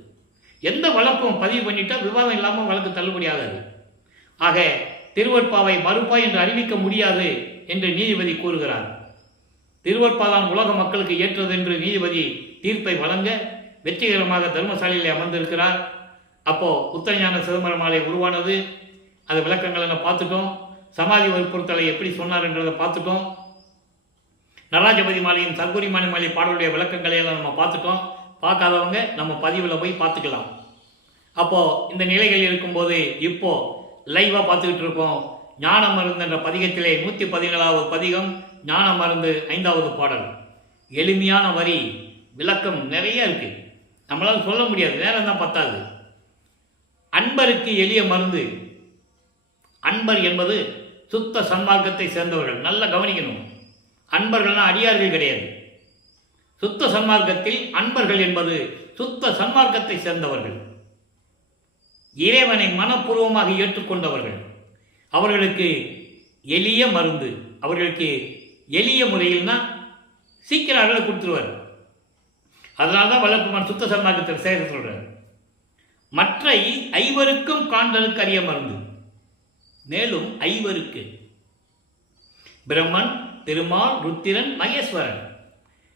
எந்த வழக்கும் பதிவு பண்ணிட்டா விவாதம் இல்லாமல் வழக்கு தள்ளுபடி ஆகாது. ஆக திருவற்பாவை மறுப்பா என்று அறிவிக்க முடியாது என்று நீதிபதி கூறுகிறார். திருவற்பாதான் உலக மக்களுக்கு ஏற்றது என்று நீதிபதி தீர்ப்பை வழங்க வெற்றிகரமாக தர்மசாலையிலே அமர்ந்திருக்கிறார். அப்போ உத்தரஞான சிதம்பரம் மாலை உருவானது. அது விளக்கங்களை நம்ம பார்த்துட்டோம். சமாதி வற்புறுத்தலை எப்படி சொன்னார் என்றதை பார்த்துட்டோம். நடராஜபதி மாலையும் சர்க்குரிமானி மாலை பாடலுடைய விளக்கங்களை எல்லாம் நம்ம பார்த்துட்டோம். பார்க்காதவங்க நம்ம பதிவில் போய் பார்த்துக்கலாம். அப்போ இந்த நிலைகள் இருக்கும்போது இப்போ லைவா பார்த்துக்கிட்டு இருக்கோம். ஞான மருந்து என்ற பதிகத்திலே 117வது பதிகம் ஞான மருந்து 5வது பாடல். எளிமையான வரி, விளக்கம் நிறைய இருக்கு, நம்மளால சொல்ல முடியாது, நேரம் தான் பத்தாது. அன்பருக்கு எளிய மருந்து. அன்பர் என்பது சுத்த சன்மார்க்கத்தை சேர்ந்தவர்கள். நல்லா கவனிக்கணும், அன்பர்கள்னா அடியார்கள் கிடையாது. சுத்த சன்மார்க்கத்தில் அன்பர்கள் என்பது சுத்த சன்மார்க்கத்தை சேர்ந்தவர்கள், இறைவனை மனப்பூர்வமாக ஏற்றுக்கொண்டவர்கள். அவர்களுக்கு எளிய மருந்து, அவர்களுக்கு எளிய முறையில்னா சீக்கிரம் அருளை கொடுத்துருவார். அதனால தான் வளர்ப்புமான் சுத்த சன்மார்க்கத்தில் சேர்த்து சொல்றார். மற்ற ஐவருக்கும் காண்டலுக்கு அறிய மருந்து. மேலும் ஐவருக்கு பிரம்மன், திருமால், ருத்திரன், மகேஸ்வரன்,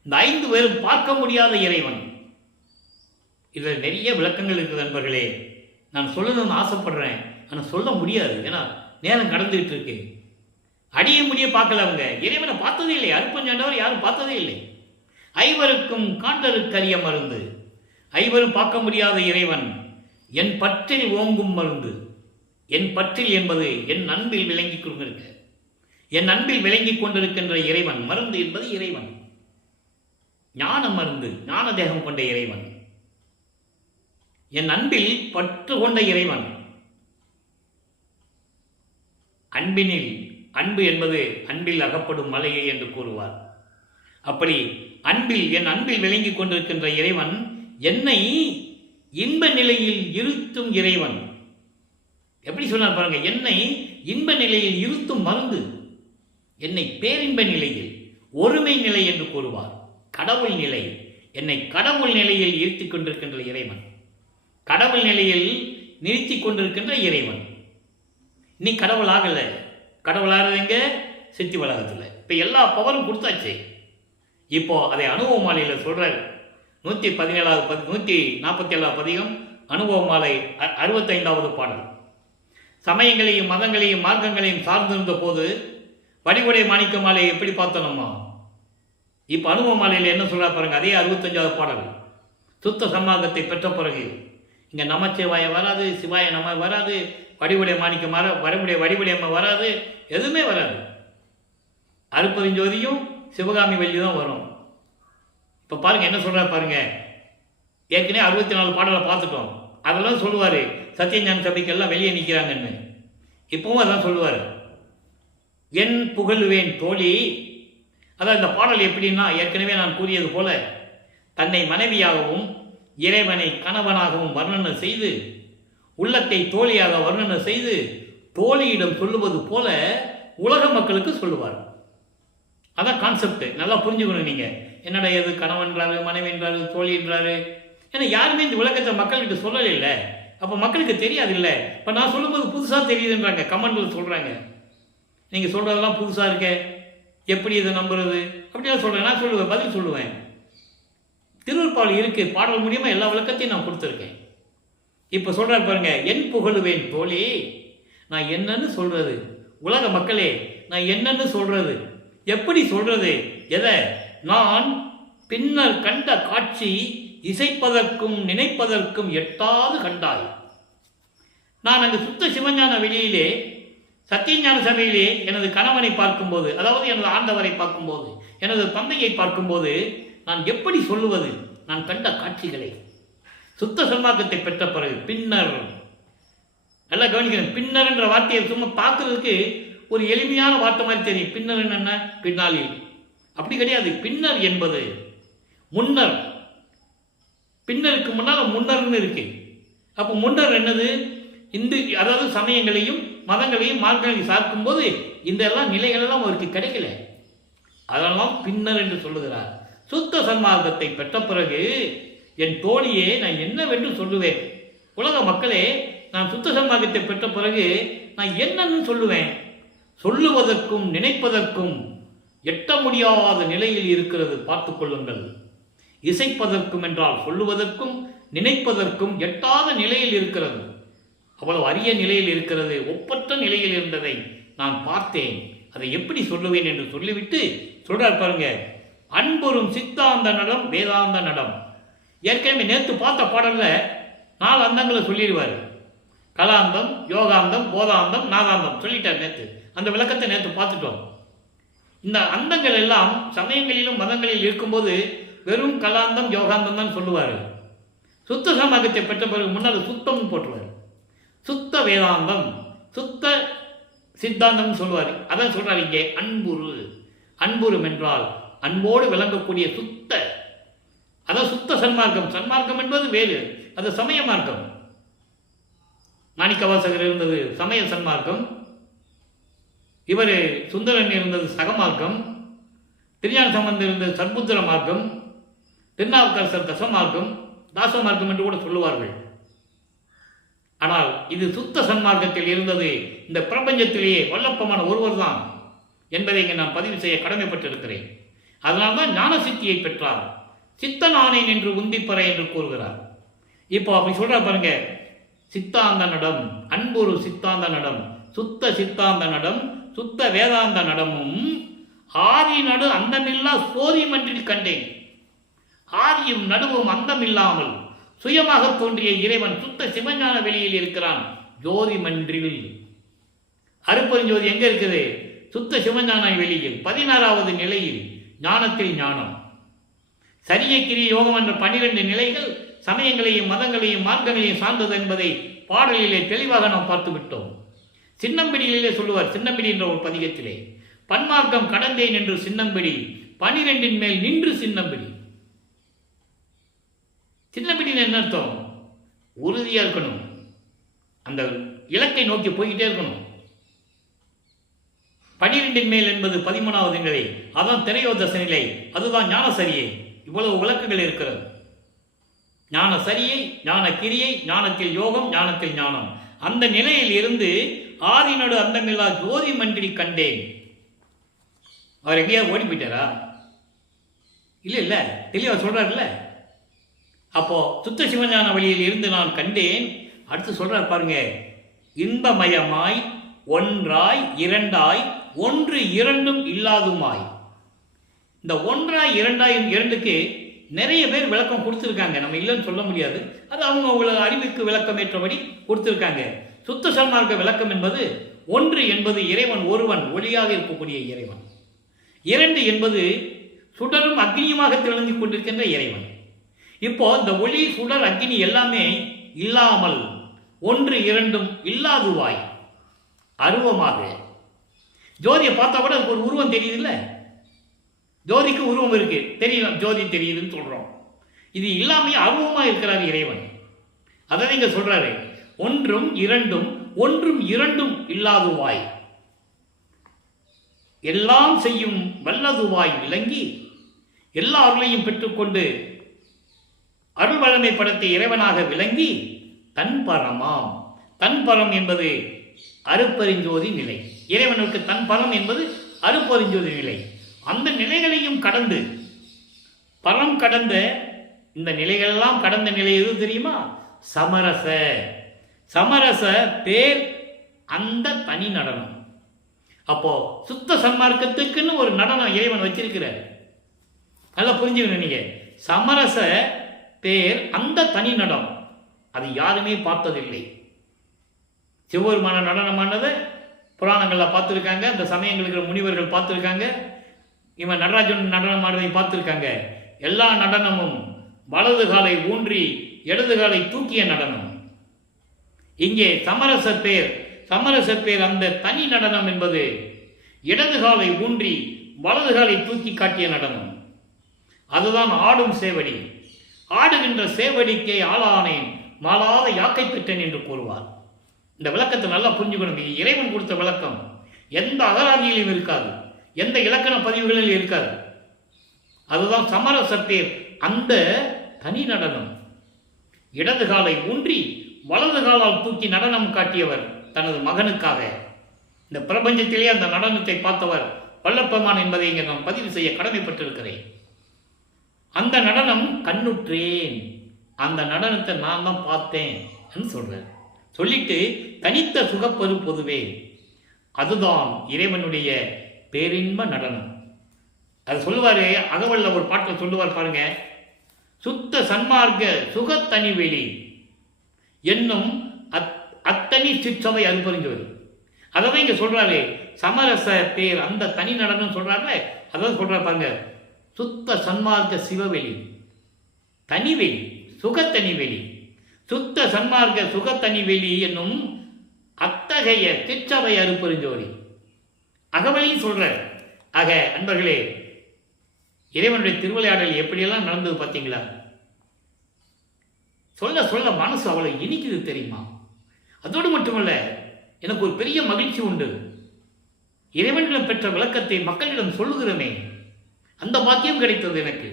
இந்த 5 பேரும் பார்க்க முடியாத இறைவன். இதில் நிறைய விளக்கங்கள் இருக்குது நண்பர்களே. நான் சொல்லணும்னு ஆசைப்படுறேன், ஆனால் சொல்ல முடியாது, ஏன்னா நேரம் கடந்துகிட்டு இருக்கு. அடிய முடிய பார்க்கல, அவங்க இறைவனை பார்த்ததே இல்லை. அருப்பஞ்சாண்டவர் யாரும் பார்த்ததே இல்லை. ஐவருக்கும் காண்டலுக்கரிய மருந்து. ஐவரும் பார்க்க முடியாத இறைவன் என் பற்றில் ஓங்கும் மருந்து. என் பற்றில் என்பது என் அன்பில் விளங்கி கொண்டிருக்க, என் அன்பில் விளங்கி கொண்டிருக்கின்ற இறைவன். மருந்து என்பது இறைவன். ஞான மருந்து, ஞான தேகம் கொண்ட இறைவன். என் அன்பில் பற்று கொண்ட இறைவன். அன்பினில், அன்பு என்பது அன்பில் அகப்படும் மலையை என்று கூறுவார். அப்படி அன்பில், என் அன்பில் விளங்கி கொண்டிருக்கின்ற இறைவன் என்னை இன்ப நிலையில் இருத்தும் இறைவன். எப்படி சொன்னார் பாருங்க, என்னை இன்ப நிலையில் இருத்தும் மருந்து, என்னை பேரின்ப நிலையில் ஒருமை நிலை என்று கூறுவார். கடவுள் நிலை, என்னை கடவுள் நிலையில் இருத்தி கொண்டிருக்கின்ற இறைவன். கடவுள் நிலையில் நிறுத்தி கொண்டிருக்கின்ற இறைவன். நீ கடவுள் ஆகல. கடவுள் ஆகிறதுங்க சித்தி வளாகத்தில். இப்போ எல்லா பவரும் கொடுத்தாச்சு. இப்போ அதை அனுபவ மாலையில் சொல்றார். 147வது பதிகம் அனுபவ மாலை 65வது பாடல். சமயங்களையும் மதங்களையும் மார்க்கங்களையும் சார்ந்திருந்த போது வடிவுடை மாணிக்க மாலையை எப்படி பார்த்தோம்மா? இப்போ அனுபவ மாலையில் என்ன சொல்றா பாருங்க. அதே 65வது பாடல். சுத்த சன்மார்க்கத்தை பெற்ற பிறகு இங்கே நமச்சிவாய வராது, சிவாய நம வராது, வடிவுடைய மாணிக்கம் வடிவுடைய அம்மா வராது, எதுவுமே வராது. அருப்பெருஞ்சோதியும் சிவகாமி வள்ளி தான் வரும். இப்போ பாருங்க என்ன சொல்றா பாருங்க. ஏற்கனவே 64 பாடலை பார்த்துட்டோம். அதெல்லாம் சொல்லுவார், சத்தியஞான சபைக்கெல்லாம் வெளியே நிற்கிறாங்கன்னு. இப்பவும் அதான் சொல்லுவார். என் புகழ்வேன் தோழி. அதான் இந்த பாடல் எப்படின்னா, ஏற்கனவே நான் கூறியது போல தன்னை மனைவியாகவும் இறைவனை கணவனாகவும் வர்ணனை செய்து, உள்ளத்தை தோழியாக வர்ணனை செய்து, தோழியிடம் சொல்லுவது போல உலக மக்களுக்கு சொல்லுவார். அதான் கான்செப்ட். நல்லா புரிஞ்சுக்கணும் நீங்கள். என்னடா எது கணவன்றாரு, மனைவின்றாரு, தோழின்றாரு. ஏன்னா யாருமே இந்த விளக்கத்தை மக்கள்கிட்ட சொல்லலை இல்லை. அப்போ மக்களுக்கு தெரியாது இல்லை. இப்போ நான் சொல்லும்போது புதுசாக தெரியுதுன்றாங்க, கமெண்டில் சொல்கிறாங்க. நீங்கள் சொல்கிறதெல்லாம் புதுசாக இருக்க, எப்படி இதை நம்புறது அப்படிலாம் சொல்கிறேன். நான் சொல்லுவேன், பதில் சொல்லுவேன். திருவருட்பாவில் இருக்குது, பாடல் மூலியமாக எல்லா விளக்கத்தையும் நான் கொடுத்துருக்கேன். இப்போ சொல்கிறார் பாருங்க, என் புகழுவேன் தோழி, நான் என்னன்னு சொல்கிறது, உலக மக்களே நான் என்னன்னு சொல்கிறது, எப்படி சொல்கிறது, எதை நான் பின்னர் கண்ட காட்சி இசைப்பதற்கும் நினைப்பதற்கும் எட்டாது கண்டாய். நான் அங்கு சுத்த சிவஞான வெளியிலே சத்தியஞான சபையிலே எனது கணவனை பார்க்கும்போது, அதாவது எனது ஆண்டவரை பார்க்கும்போது, எனது தந்தையை பார்க்கும்போது நான் எப்படி சொல்லுவது, நான் கண்ட காட்சிகளை. சுத்த சன்மார்க்கத்தை பெற்ற பிறகு பின்னர், நல்லா கவனிக்கணும், பின்னர் என்ற வார்த்தையை சும்மா பார்க்கறதுக்கு ஒரு எளிமையான வார்த்தை மாதிரி தெரியும். பின்னர் என்ன, பின்னாளில். அப்படி கிடையாது. பின்னர் என்பது முன்னர், பின்னருக்கு முன்னால் முன்னர்னு இருக்கு. அப்போ முன்னர் என்னது, அதாவது சமயங்களையும் மதங்களையும் மார்க்கங்களையும் சார்க்கும் போது இந்த எல்லாம் நிலைகள் எல்லாம் அவருக்கு கிடைக்கல. அதெல்லாம் பின்னர் என்று சொல்லுகிறார். சுத்த சன்மார்க்கத்தை பெற்ற பிறகு என் தோழியே நான் என்னவென்று சொல்லுவேன். உலக மக்களே, நான் சுத்த சன்மார்க்கத்தை பெற்ற பிறகு நான் என்னன்னு சொல்லுவேன். சொல்லுவதற்கும் நினைப்பதற்கும் எட்ட முடியாத நிலையில் இருக்கிறது, பார்த்து கொள்ளுங்கள். இசைப்பதற்கும் என்றால் சொல்லுவதற்கும் நினைப்பதற்கும் எட்டாத நிலையில் இருக்கிறது. அவ்வளவு அரிய நிலையில் இருக்கிறது. ஒப்பற்ற நிலையில் இருந்ததை நான் பார்த்தேன். அதை எப்படி சொல்லுவேன் என்று சொல்லிவிட்டு சொல்றார் பாருங்க, அன்புறும் சித்தாந்த நடம் வேதாந்த நடம். ஏற்கனவே நேற்று பார்த்த பாடல்ல 4 அந்தங்களை சொல்லிடுவார். கலாந்தம், யோகாந்தம், போதாந்தம், நாதாந்தம் சொல்லிட்டார் நேற்று. அந்த விளக்கத்தை நேற்று பார்த்துட்டோம். இந்த அந்தங்கள் எல்லாம் சமயங்களிலும் மதங்களில் இருக்கும்போது வெறும் கலாந்தம் யோகாந்தம் தான் சொல்லுவார். சுத்த சமாகத்தை பெற்ற பிறகு முன்னால் சுத்தம் போட்டுருவார். சுத்த வேதாந்தம், சுத்த சித்தாந்தம் சொல்லுவார். அதான் சொல்றாரு இங்கே, அன்புரு. அன்புரும் என்றால் அன்போடு விளங்கக்கூடிய சுத்த, அதான் சுத்த சன்மார்க்கம். சன்மார்க்கம் என்பது வேறு, அது சமய மார்க்கம். மாணிக்கவாசகர் இருந்தது சமய சன்மார்க்கம், இவர் சுந்தரன் இருந்தது சகமார்க்கம், திருஞான சம்பந்தர் இருந்தது சர்புத்திர மார்க்கம், திருநாவுக்கரசர் தசமார்க்கம், தாசமார்க்கம் என்று கூட சொல்லுவார்கள். ஆனால் இது சுத்த சன்மார்க்கத்தில் இருந்தது. இந்த பிரபஞ்சத்திலேயே வல்லப்பமான ஒருவர் தான் என்பதை இங்கே நான் பதிவு செய்ய கடமைப்பட்டிருக்கிறேன். அதனால்தான் ஞான சித்தியை பெற்றார். சித்தன் ஆனேன் என்று உந்திப்பற என்று கூறுகிறார். இப்போ அப்படி சொல்ற பாருங்க, சித்தாந்த நடம், அன்புரு சித்தாந்த நடம், சுத்த சித்தாந்த நடம், சுத்த வேதாந்த நடமும் ஆதி நடு அந்தமில்லா சோதி மன்றில் கண்டேன். ஆதியும் நடுவும் அந்தமில்லாமல் சுயமாக தோன்றிய இறைவன் சுத்த சிவஞான வெளியில் இருக்கிறான், ஜோதி மன்றில். அருப்பெருஞ்சோதி எங்க இருக்குது? சுத்த சிவஞான வெளியில் 16வது நிலையில், ஞானத்தில் ஞானம். சரியை கிரிய யோகம் என்ற 12 நிலைகள் சமயங்களையும் மதங்களையும் மார்க்கங்களையும் சார்ந்தது என்பதை பாடலிலே தெளிவாக நாம் பார்த்து விட்டோம். சின்னம்பிடியிலே சொல்லுவார், சின்னம்பிடி என்ற ஒரு பதிகத்திலே, பன்மார்க்கம் கடந்தேன் என்று சின்னம்பிடி, 12 மேல் நின்று சின்னம்பிடி. சின்னம்பிடின்னு என்ன அர்த்தம்? உறுதியா இருக்கணும், அந்த இலக்கை நோக்கி போய்கிட்டே இருக்கணும். 12 மேல் என்பது 13வது நிலை, அதான் திரையோதச நிலை, அதுதான் ஞான சரியை. இவ்வளவு விளக்குகள் இருக்கிறது. ஞான சரியை, ஞான கிரியை, ஞானத்தில் யோகம், ஞானத்தில் ஞானம். அந்த நிலையில் இருந்து ஆதிநடு அந்தமில்லா ஜோதி மன்றில் கண்டேன். அவர் எங்கேயா ஓடி போயிட்டாரா? இல்ல தெளிவா சொல்றாருல்ல. அப்போ சுத்த சிவஞான வழியில் இருந்து நான் கண்டேன். அடுத்து சொல்றார் பாருங்க, இன்பமயமாய் ஒன்றாய் இரண்டாய் ஒன்று இரண்டும் இல்லாதுமாய். இந்த ஒன்றாய் இரண்டாய் இரண்டுக்கு நிறைய பேர் விளக்கம் கொடுத்துருக்காங்க, நம்ம இல்லைன்னு சொல்ல முடியாது. அது அவங்க அறிவுக்கு விளக்கம் ஏற்றபடி கொடுத்துருக்காங்க. சுத்த சன்மார்க்க விளக்கம் என்பது, ஒன்று என்பது இறைவன் ஒருவன், ஒளியாக இருக்கக்கூடிய இறைவன். 2 என்பது சுடரும் அக்னியுமாக திகழ்ந்து கொண்டிருக்கின்ற இறைவன். இப்போ இந்த ஒளி சுடர் அக்னி எல்லாமே இல்லாமல் ஒன்று இரண்டும் இல்லாதுவாய் அருவமாக. ஜோதியை பார்த்தா கூட அதுக்கு ஒரு உருவம் தெரியுது இல்ல? ஜோதிக்கு உருவம் இருக்கு, தெரியும், ஜோதி தெரியுதுன்னு சொல்றோம். இது இல்லாமையே அருவமா இருக்கிறார் இறைவன். அதை இங்க சொல்றாரு, ஒன்றும் இரண்டும் ஒன்றும் இரண்டும் இல்லாதுவாய். எல்லாம் செய்யும் வல்லதுவாய் விளங்கி எல்லா அருளையும் பெற்றுக்கொண்டு அருள் வளமை படத்தை இறைவனாக விளங்கி தன்பரமாம். தன்பரம் என்பது அருப்பெருஞ்சோதி நிலை. இறைவனுக்கு தன்பரம் என்பது அருப்பெருஞ்சோதி நிலை. அந்த நிலைகளையும் கடந்து பரம் கடந்த இந்த நிலைகளெல்லாம் கடந்த நிலை எது தெரியுமா? சமரச. சமரச பேர் அந்த தனி நடனம். அப்போ சுத்த சன்மார்க்கத்துக்குன்னு ஒரு நடனம் இறைவன் வச்சிருக்கிறார். நல்லா புரிஞ்சுக்கணும் நீங்க. சமரச பேர் அந்த தனி நடனம். அது யாருமே பார்த்ததில்லை. சிவபெருமான நடனமானதை புராணங்களில் பார்த்துருக்காங்க, அந்த சமயங்களுக்கு முனிவர்கள் பார்த்துருக்காங்க, இவன் நடராஜன் நடனம் ஆடுறதை பார்த்துருக்காங்க. எல்லா நடனமும் வலது காலை ஊன்றி இடது காலை தூக்கிய நடனம். இங்கே சமரச பேர் அந்த தனி நடனம் என்பது இடது காலை ஊன்றி வலது காலை தூக்கி காட்டிய நடனம். அதுதான் ஆடும் சேவடி. ஆடுகின்ற சேவடிக்கே ஆளானேன் மாளாத யாக்கை பெற்றேன் என்று கூறுவார். இந்த விளக்கத்தை நல்லா புரிஞ்சுக்கணும். இது இறைவன் கொடுத்த விளக்கம். எந்த அகராதியிலும் இருக்காது, எந்த இலக்கண பதிவுகளிலும் இருக்காது. அதுதான் சமரச பேர் அந்த தனி நடனம். இடது காலை ஊன்றி வலது காலால் தூக்கி நடனம் காட்டியவர் தனது மகனுக்காக. இந்த பிரபஞ்சத்திலே அந்த நடனத்தை பார்த்தவர் வல்லப்பெருமான் என்பதை இங்கே நான் பதிவு செய்ய கடமைப்பட்டிருக்கிறேன். அந்த நடனம் கண்ணுற்றேன், அந்த நடனத்தை நான் தான் பார்த்தேன் சொல்றேன். சொல்லிட்டு தனித்த சுகப்பது பொதுவே, அதுதான் இறைவனுடைய பேரின்ப நடனம். அது சொல்லுவாரு அகவல்ல ஒரு பாட்டில் சொல்லுவார் பாருங்க. சுத்த சன்மார்க்க சுகத்தனி வெளி என்னும் அத்தனி சிற்றவை அனுபவிஞ்சவர். அதான் இங்க சொல்றாரு. சமரச பேர் அந்த தனி நடனம் சொல்றாருல, அதான் சொல்றாரு பாருங்க. சுத்த சன்மார்க்க சிவவெளி, தனிவெளி, சுகத்தனிவெளி, சுத்த சன்மார்க்க சுகத்தனிவெளி என்னும் அத்தகைய சிற்றவை அருப்பெருஞ்சோதி. அகவலியும் சொல்ற. ஆக அன்பர்களே, இறைவனுடைய திருவிளையாடல் எப்படியெல்லாம் நடந்தது பார்த்தீங்களா? சொல்ல சொல்ல மனசு அவ்வளவு இனிக்குது தெரியுமா? அதோடு மட்டுமல்ல, எனக்கு ஒரு பெரிய மகிழ்ச்சி உண்டு. இறைவனிடம் பெற்ற விளக்கத்தை மக்களிடம் சொல்லுகிறோமே, அந்த பாக்கியம் கிடைத்தது எனக்கு.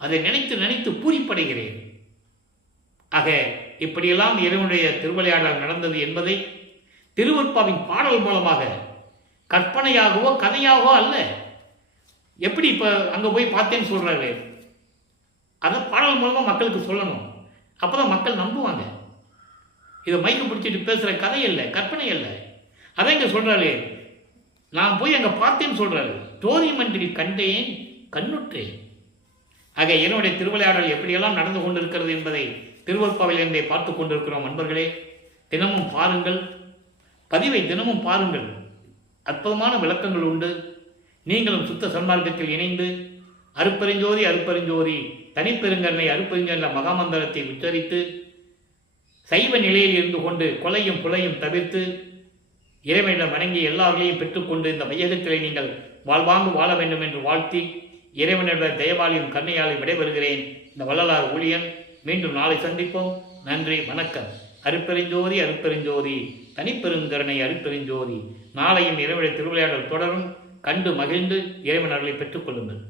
அதை நினைத்து நினைத்து பூரிப்படைகிறேன். ஆக இப்படியெல்லாம் இறைவனுடைய திருவிளையாடல் நடந்தது என்பதை திருவருட்பாவின் பாடல் மூலமாக, கற்பனையாகவோ கதையாகவோ அல்ல. எப்படி இப்ப அங்க போய் பார்த்தேன்னு சொல்றாரு, அதை பாடல் மூலமா மக்களுக்கு சொல்லணும். அப்பதான் மக்கள் நம்புவாங்க. இதை மைக்கு பிடிச்சிட்டு பேசுற கதை இல்லை, கற்பனை இல்லை. அதை இங்க சொல்றாரு, நான் போய் அங்க பார்த்தேன்னு சொல்றாரு. தோரிமன்றில் கண்டேன் கண்ணுற்றேன். ஆக என்னுடைய திருவிளையாடல் எப்படியெல்லாம் நடந்து கொண்டிருக்கிறது என்பதை திருவருட்பாவிலிருந்தே பார்த்து கொண்டிருக்கிறோம். அன்பர்களே, தினமும் பாருங்கள், பதிவை தினமும் பாருங்கள். அற்புதமான விளக்கங்கள் உண்டு. நீங்களும் சுத்த சன்மார்க்கத்தில் இணைந்து அருப்பெருஞ்சோதி அருப்பெருஞ்சோதி தனிப்பெருங்கருணை அருப்பெருஞ்சோதி மகாமந்திரத்தை உச்சரித்து சைவ நிலையில் இருந்து கொண்டு கொலையும் புலையும் தவிர்த்து இறைவனிடம் வணங்கி எல்லாவற்றையும் பெற்றுக்கொண்டு இந்த வையகத்திலே நீங்கள் வாழ்வாங்கு வாழ வேண்டும் என்று வாழ்த்தி இறைவனுடைய தயவாளியும் கண்ணையாலும் விடைபெறுகிறேன். இந்த வள்ளலார் ஊழியன். மீண்டும் நாளை சந்திப்போம். நன்றி, வணக்கம். அருப்பெருஞ்சோதி அருப்பெருஞ்சோதி தனிப்பெருங்கருணை அருப்பெருஞ்சோதி. நாளையும் இறைவனுடைய திருவிளையாடல் தொடரும். கண்டு மகிழ்ந்து இறைவன் அருளை பெற்றுக் கொள்ளுங்கள்.